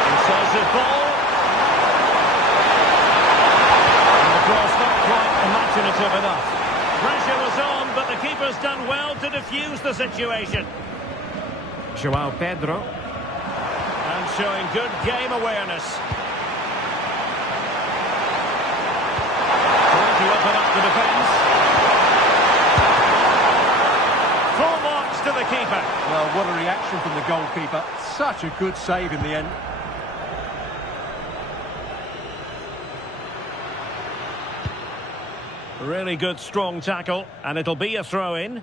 Incisive ball. And the cross not quite imaginative enough. Pressure was on, but the keeper's done well to defuse the situation. João Pedro. And showing good game awareness. To open up the defence. Full marks to the keeper. Well, what a reaction from the goalkeeper. Such a good save in the end. Really good, strong tackle, and it'll be a throw-in.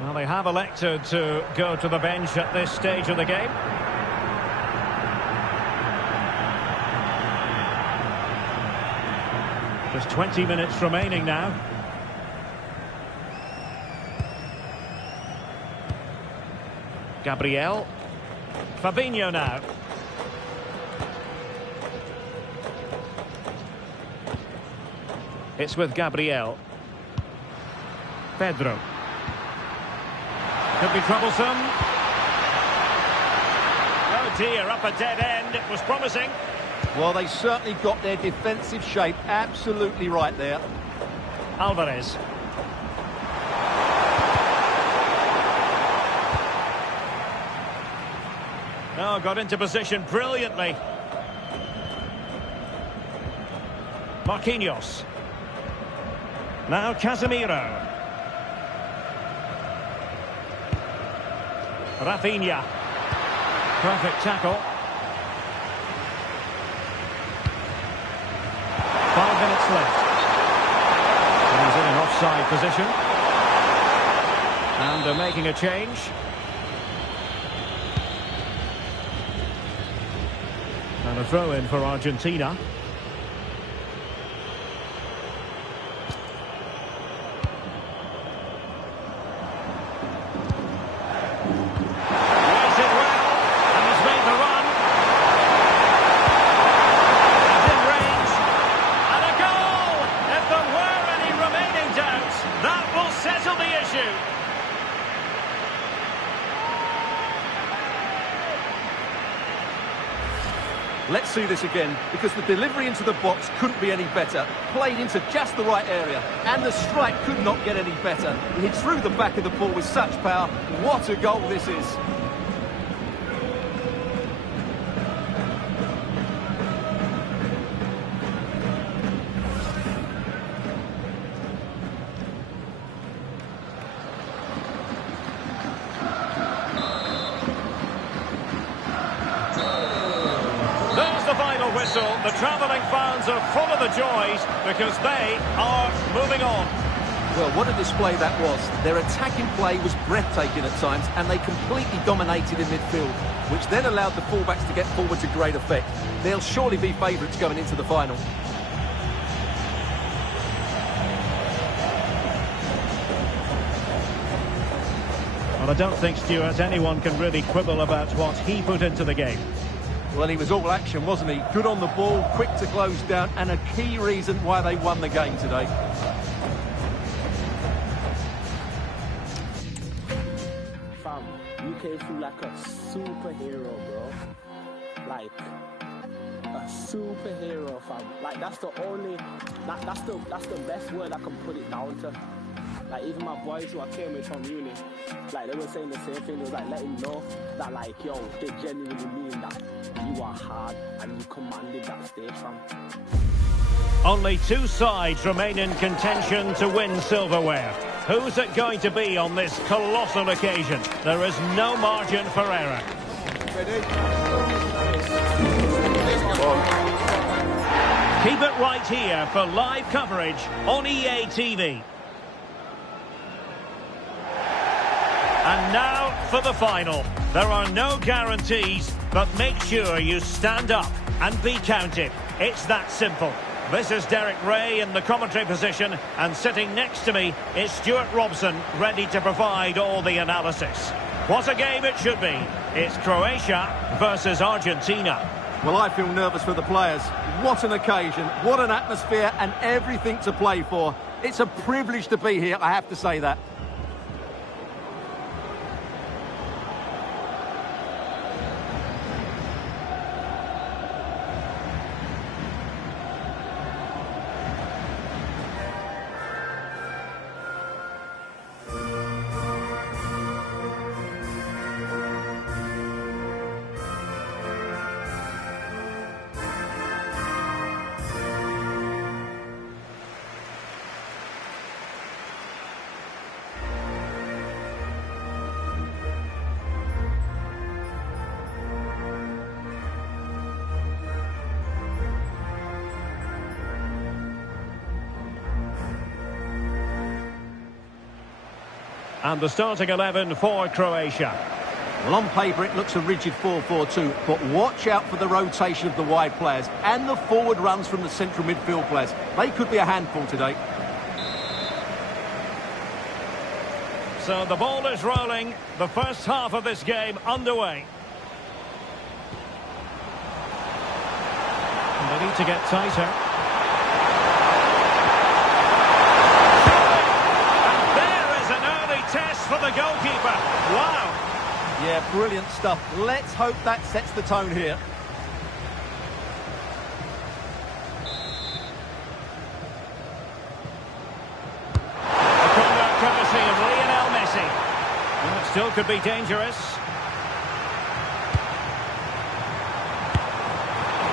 Well, they have elected to go to the bench at this stage of the game. Just 20 minutes remaining now. Gabriel. Fabinho now. It's with Gabriel. Pedro. Could be troublesome. Oh dear, up a dead end. It was promising. Well, they certainly got their defensive shape absolutely right there. Alvarez. Oh, got into position brilliantly. Marquinhos. Now Casemiro. Rafinha. Perfect tackle. 5 minutes left. And he's in an offside offside position. And they're making a change. And a throw in for Argentina. Let's see this again, because the delivery into the box couldn't be any better. Played into just the right area, and the strike could not get any better. He hit through the back of the ball with such power. What a goal this is. Whistle. The travelling fans are full of the joys because they are moving on. Well, what a display that was. Their attacking play was breathtaking at times, and they completely dominated in midfield, which then allowed the fullbacks to get forward to great effect. They'll surely be favourites going into the final. Well, I don't think, Stuart, anyone can really quibble about what he put into the game. Well, he was all action, wasn't he? Good on the ball, quick to close down, and a key reason why they won the game today. Fam, you came through like a superhero, bro. Like a superhero, fam. Like that's the only, that's the best word I can put it down to. Like, even my boys who I came with from uni, like, they were saying the same thing. It was like, let him know that, like, yo, they genuinely mean that you are hard and you commanded that stage, fam. Only two sides remain in contention to win silverware. Who's it going to be on this colossal occasion? There is no margin for error. Ready? Keep it right here for live coverage on EA TV. And now for the final. There are no guarantees, but make sure you stand up and be counted. It's that simple. This is Derek Ray in the commentary position, and sitting next to me is Stuart Robson, ready to provide all the analysis. What a game it should be. It's Croatia versus Argentina. Well, I feel nervous for the players. What an occasion, what an atmosphere, and everything to play for. It's a privilege to be here, I have to say that. And the starting 11 for Croatia. Well, on paper it looks a rigid 4-4-2, but watch out for the rotation of the wide players and the forward runs from the central midfield players. They could be a handful today. So the ball is rolling, the first half of this game underway. And they need to get tighter. Test for the goalkeeper. Wow. Yeah, brilliant stuff. Let's hope that sets the tone here. A corner courtesy of Lionel Messi. Well, it still could be dangerous.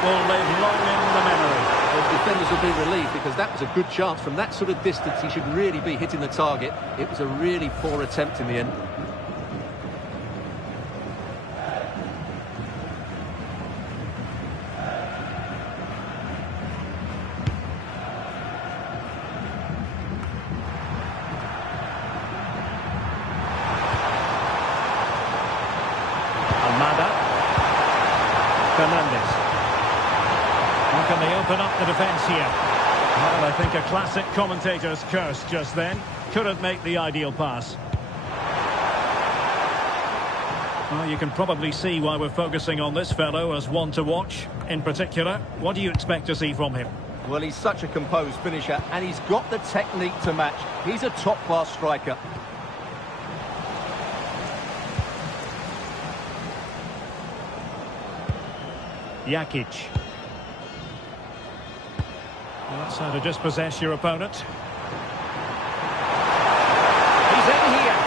Will live long in the memory. The defenders will be relieved because that was a good chance. From that sort of distance, he should really be hitting the target. It was a really poor attempt in the end. Fernandez. How can they open up the defence here? Well, I think a classic commentator's curse just then. Couldn't make the ideal pass. Well, you can probably see why we're focusing on this fellow as one to watch. In particular, what do you expect to see from him? Well, he's such a composed finisher, and he's got the technique to match. He's a top-class striker. Jakic. Well, that's how to dispossess your opponent. He's in here.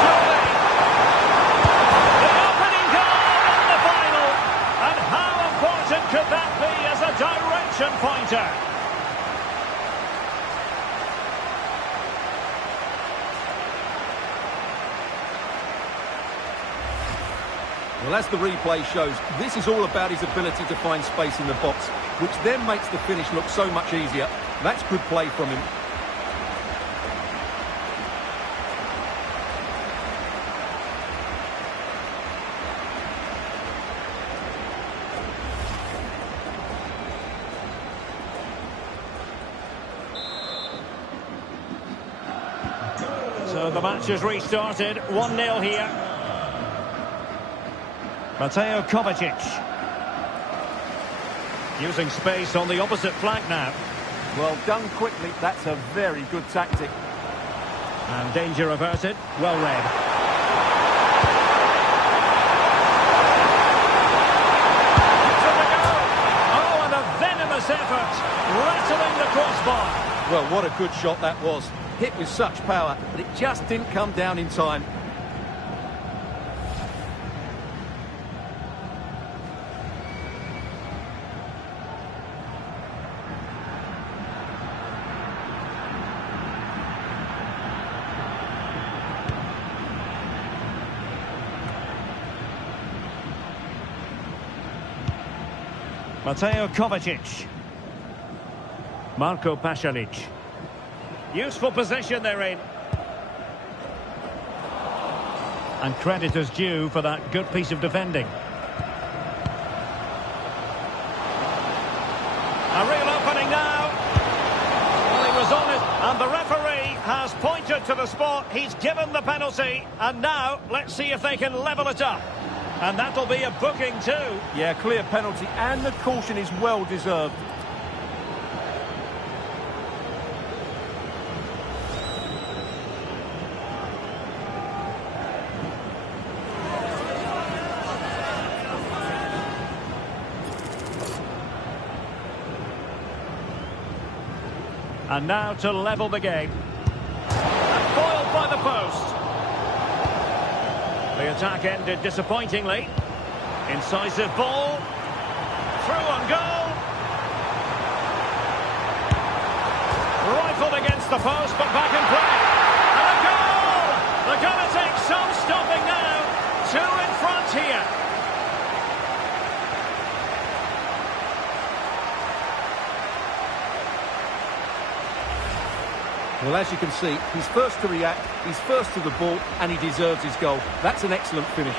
Surely. The opening goal in the final. And how important could that be as a direction pointer? Well, as the replay shows, this is all about his ability to find space in the box, which then makes the finish look so much easier. That's good play from him. So the match has restarted, 1-0 here. Mateo Kovacic. Using space on the opposite flank now. Well done quickly. That's a very good tactic. And danger averted. Well read. Oh, and a venomous effort. Rattling the crossbar. Well, what a good shot that was. Hit with such power, but it just didn't come down in time. Mateo Kovacic. Marko Pasalic. Useful position they're in. And credit is due for that good piece of defending. A real opening now. Well, he was on it, and the referee has pointed to the spot. He's given the penalty, and now let's see if they can level it up. And that'll be a booking too. Yeah, clear penalty, and the caution is well deserved. And now to level the game. And foiled by the post. The attack ended disappointingly. Incisive ball. Through on goal. Rifled against the post, but back in play. And a goal! They're going to take some stopping now. Two in front here. Well, as you can see, he's first to react, he's first to the ball, and he deserves his goal. That's an excellent finish.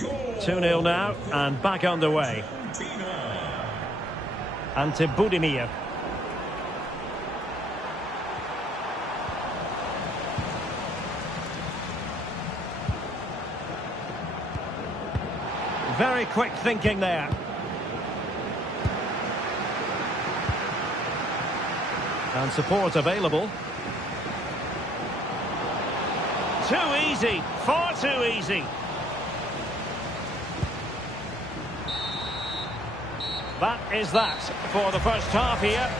Goal. 2-0 now, and back underway. Ante Budimir. Very quick thinking there. And support available. Too easy, far too easy. That is that for the first half here.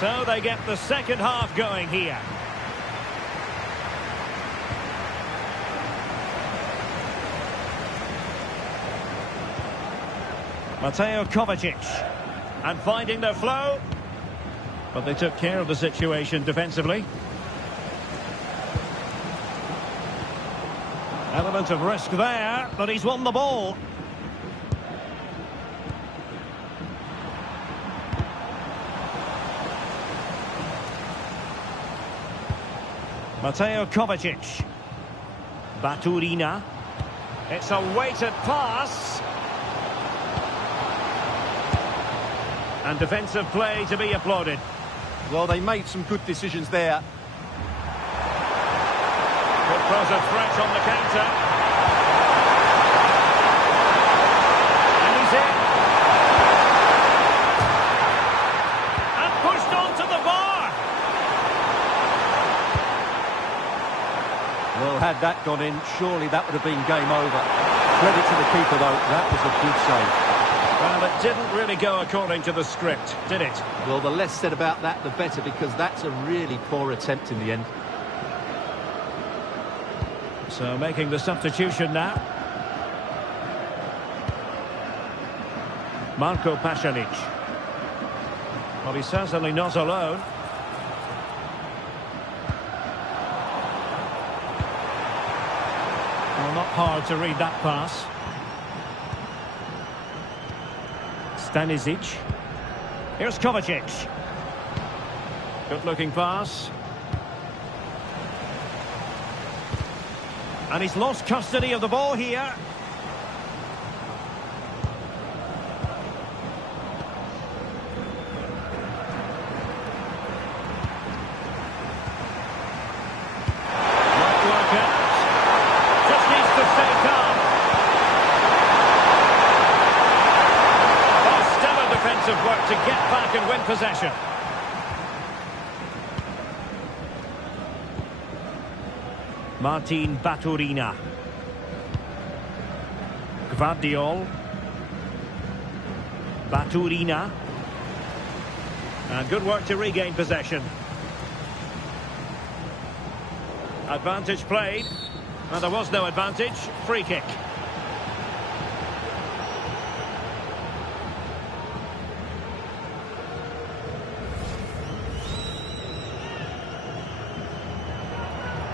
So they get the second half going here. Mateo Kovacic. And finding their flow. But they took care of the situation defensively. Element of risk there, but he's won the ball. Mateo Kovacic. Baturina. It's a weighted pass. And defensive play to be applauded. Well, they made some good decisions there. Could pose a threat on the counter. And he's in. And pushed onto the bar. Well, had that gone in, surely that would have been game over. Credit to the keeper, though. That was a good save. Well, it didn't really go according to the script, did it? Well, the less said about that, the better, because that's a really poor attempt in the end. So making the substitution now. Marco Pasalic. Well, he's certainly not alone. Well, not hard to read that pass. Stanisic. Here's Kovacic. Good-looking pass. And he's lost custody of the ball here. Not work out. Just needs to stay calm. Oh, stellar defensive work to get back and win possession. Martin Baturina. Gvardiol. Baturina. And good work to regain possession. Advantage played. And there was no advantage. Free kick.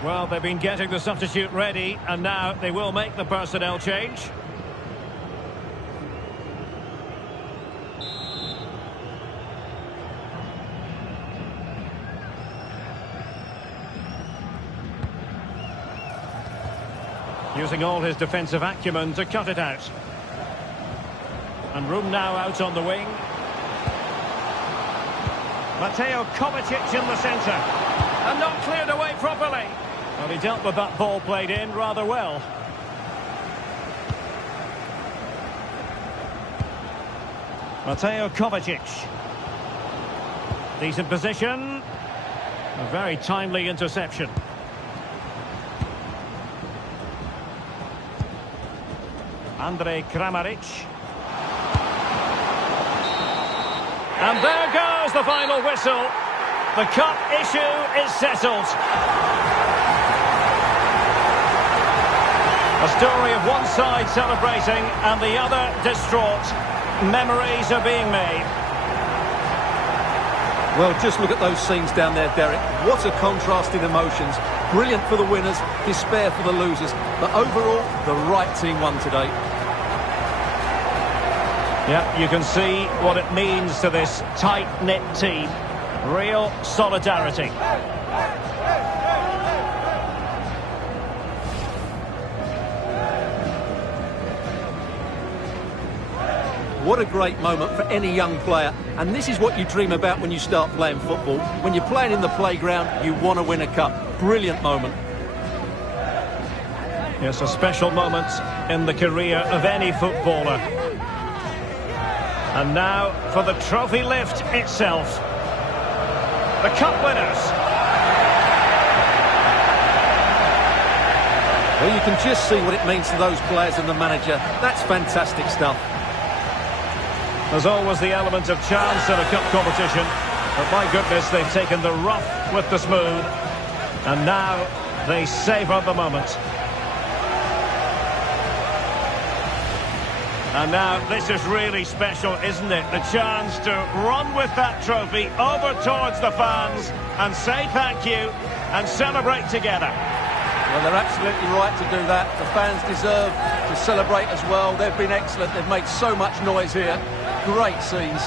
Well, they've been getting the substitute ready, and now they will make the personnel change. Using all his defensive acumen to cut it out. And room now out on the wing. Mateo Kovacic in the centre. And not cleared away properly. Well, he dealt with that ball played in rather well. Mateo Kovacic. Decent position. A very timely interception. Andrej Kramaric. And there goes the final whistle. The cup issue is settled. A story of one side celebrating and the other distraught. Memories are being made. Well, just look at those scenes down there, Derek. What a contrast in emotions. Brilliant for the winners, despair for the losers. But overall, the right team won today. Yeah, you can see what it means to this tight-knit team. Real solidarity. What a great moment for any young player. And this is what you dream about when you start playing football. When you're playing in the playground, you want to win a cup. Brilliant moment. Yes, a special moment in the career of any footballer. And now for the trophy lift itself. The cup winners. Well, you can just see what it means to those players and the manager. That's fantastic stuff. There's always the element of chance in a cup competition. But my goodness, they've taken the rough with the smooth. And now they savour the moment. And now this is really special, isn't it? The chance to run with that trophy over towards the fans and say thank you and celebrate together. Well, they're absolutely right to do that. The fans deserve to celebrate as well. They've been excellent. They've made so much noise here. Great scenes.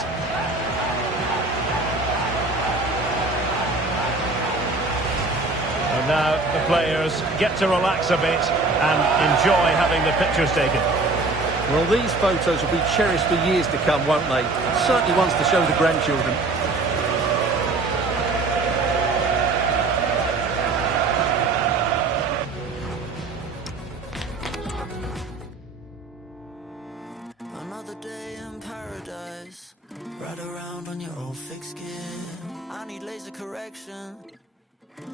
And now the players get to relax a bit and enjoy having the pictures taken. Well, these photos will be cherished for years to come, won't they? Certainly ones to show the grandchildren. Another day in paradise, ride around on your old fixed gear. I need laser correction,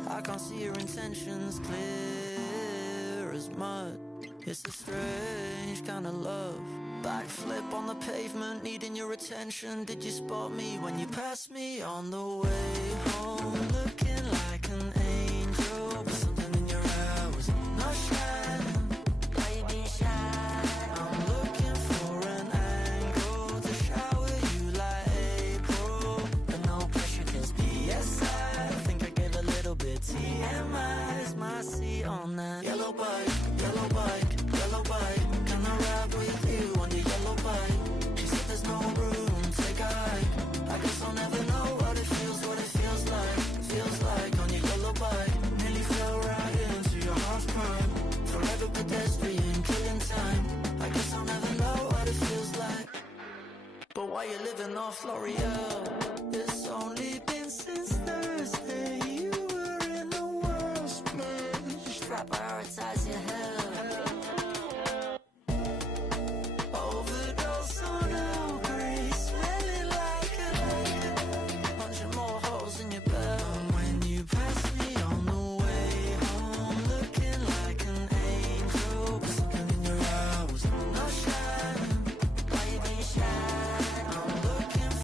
I can't see your intentions clear as mud. It's a strange kind of love. Backflip on the pavement, needing your attention. Did you spot me when you passed me on the way home? Looking like an angel, but something in your eye was not shining. Why you being shy? I'm looking for an angle to shower you like April, but no pressure 'cause PSI. I think I gave a little bit TMI. Is my seat on that yellow bike, yellow bike, yellow bike? Can I ride with you on your yellow bike? She said there's no room, take a hike. I guess I'll never know what it feels like on your yellow bike. Nearly fell right into your half pipe. Forever pedestrian, killing time. I guess I'll never know what it feels like. But while you're living off L'Oreal, it's only been since Thursday. You were in the world's place. Try prioritize your health.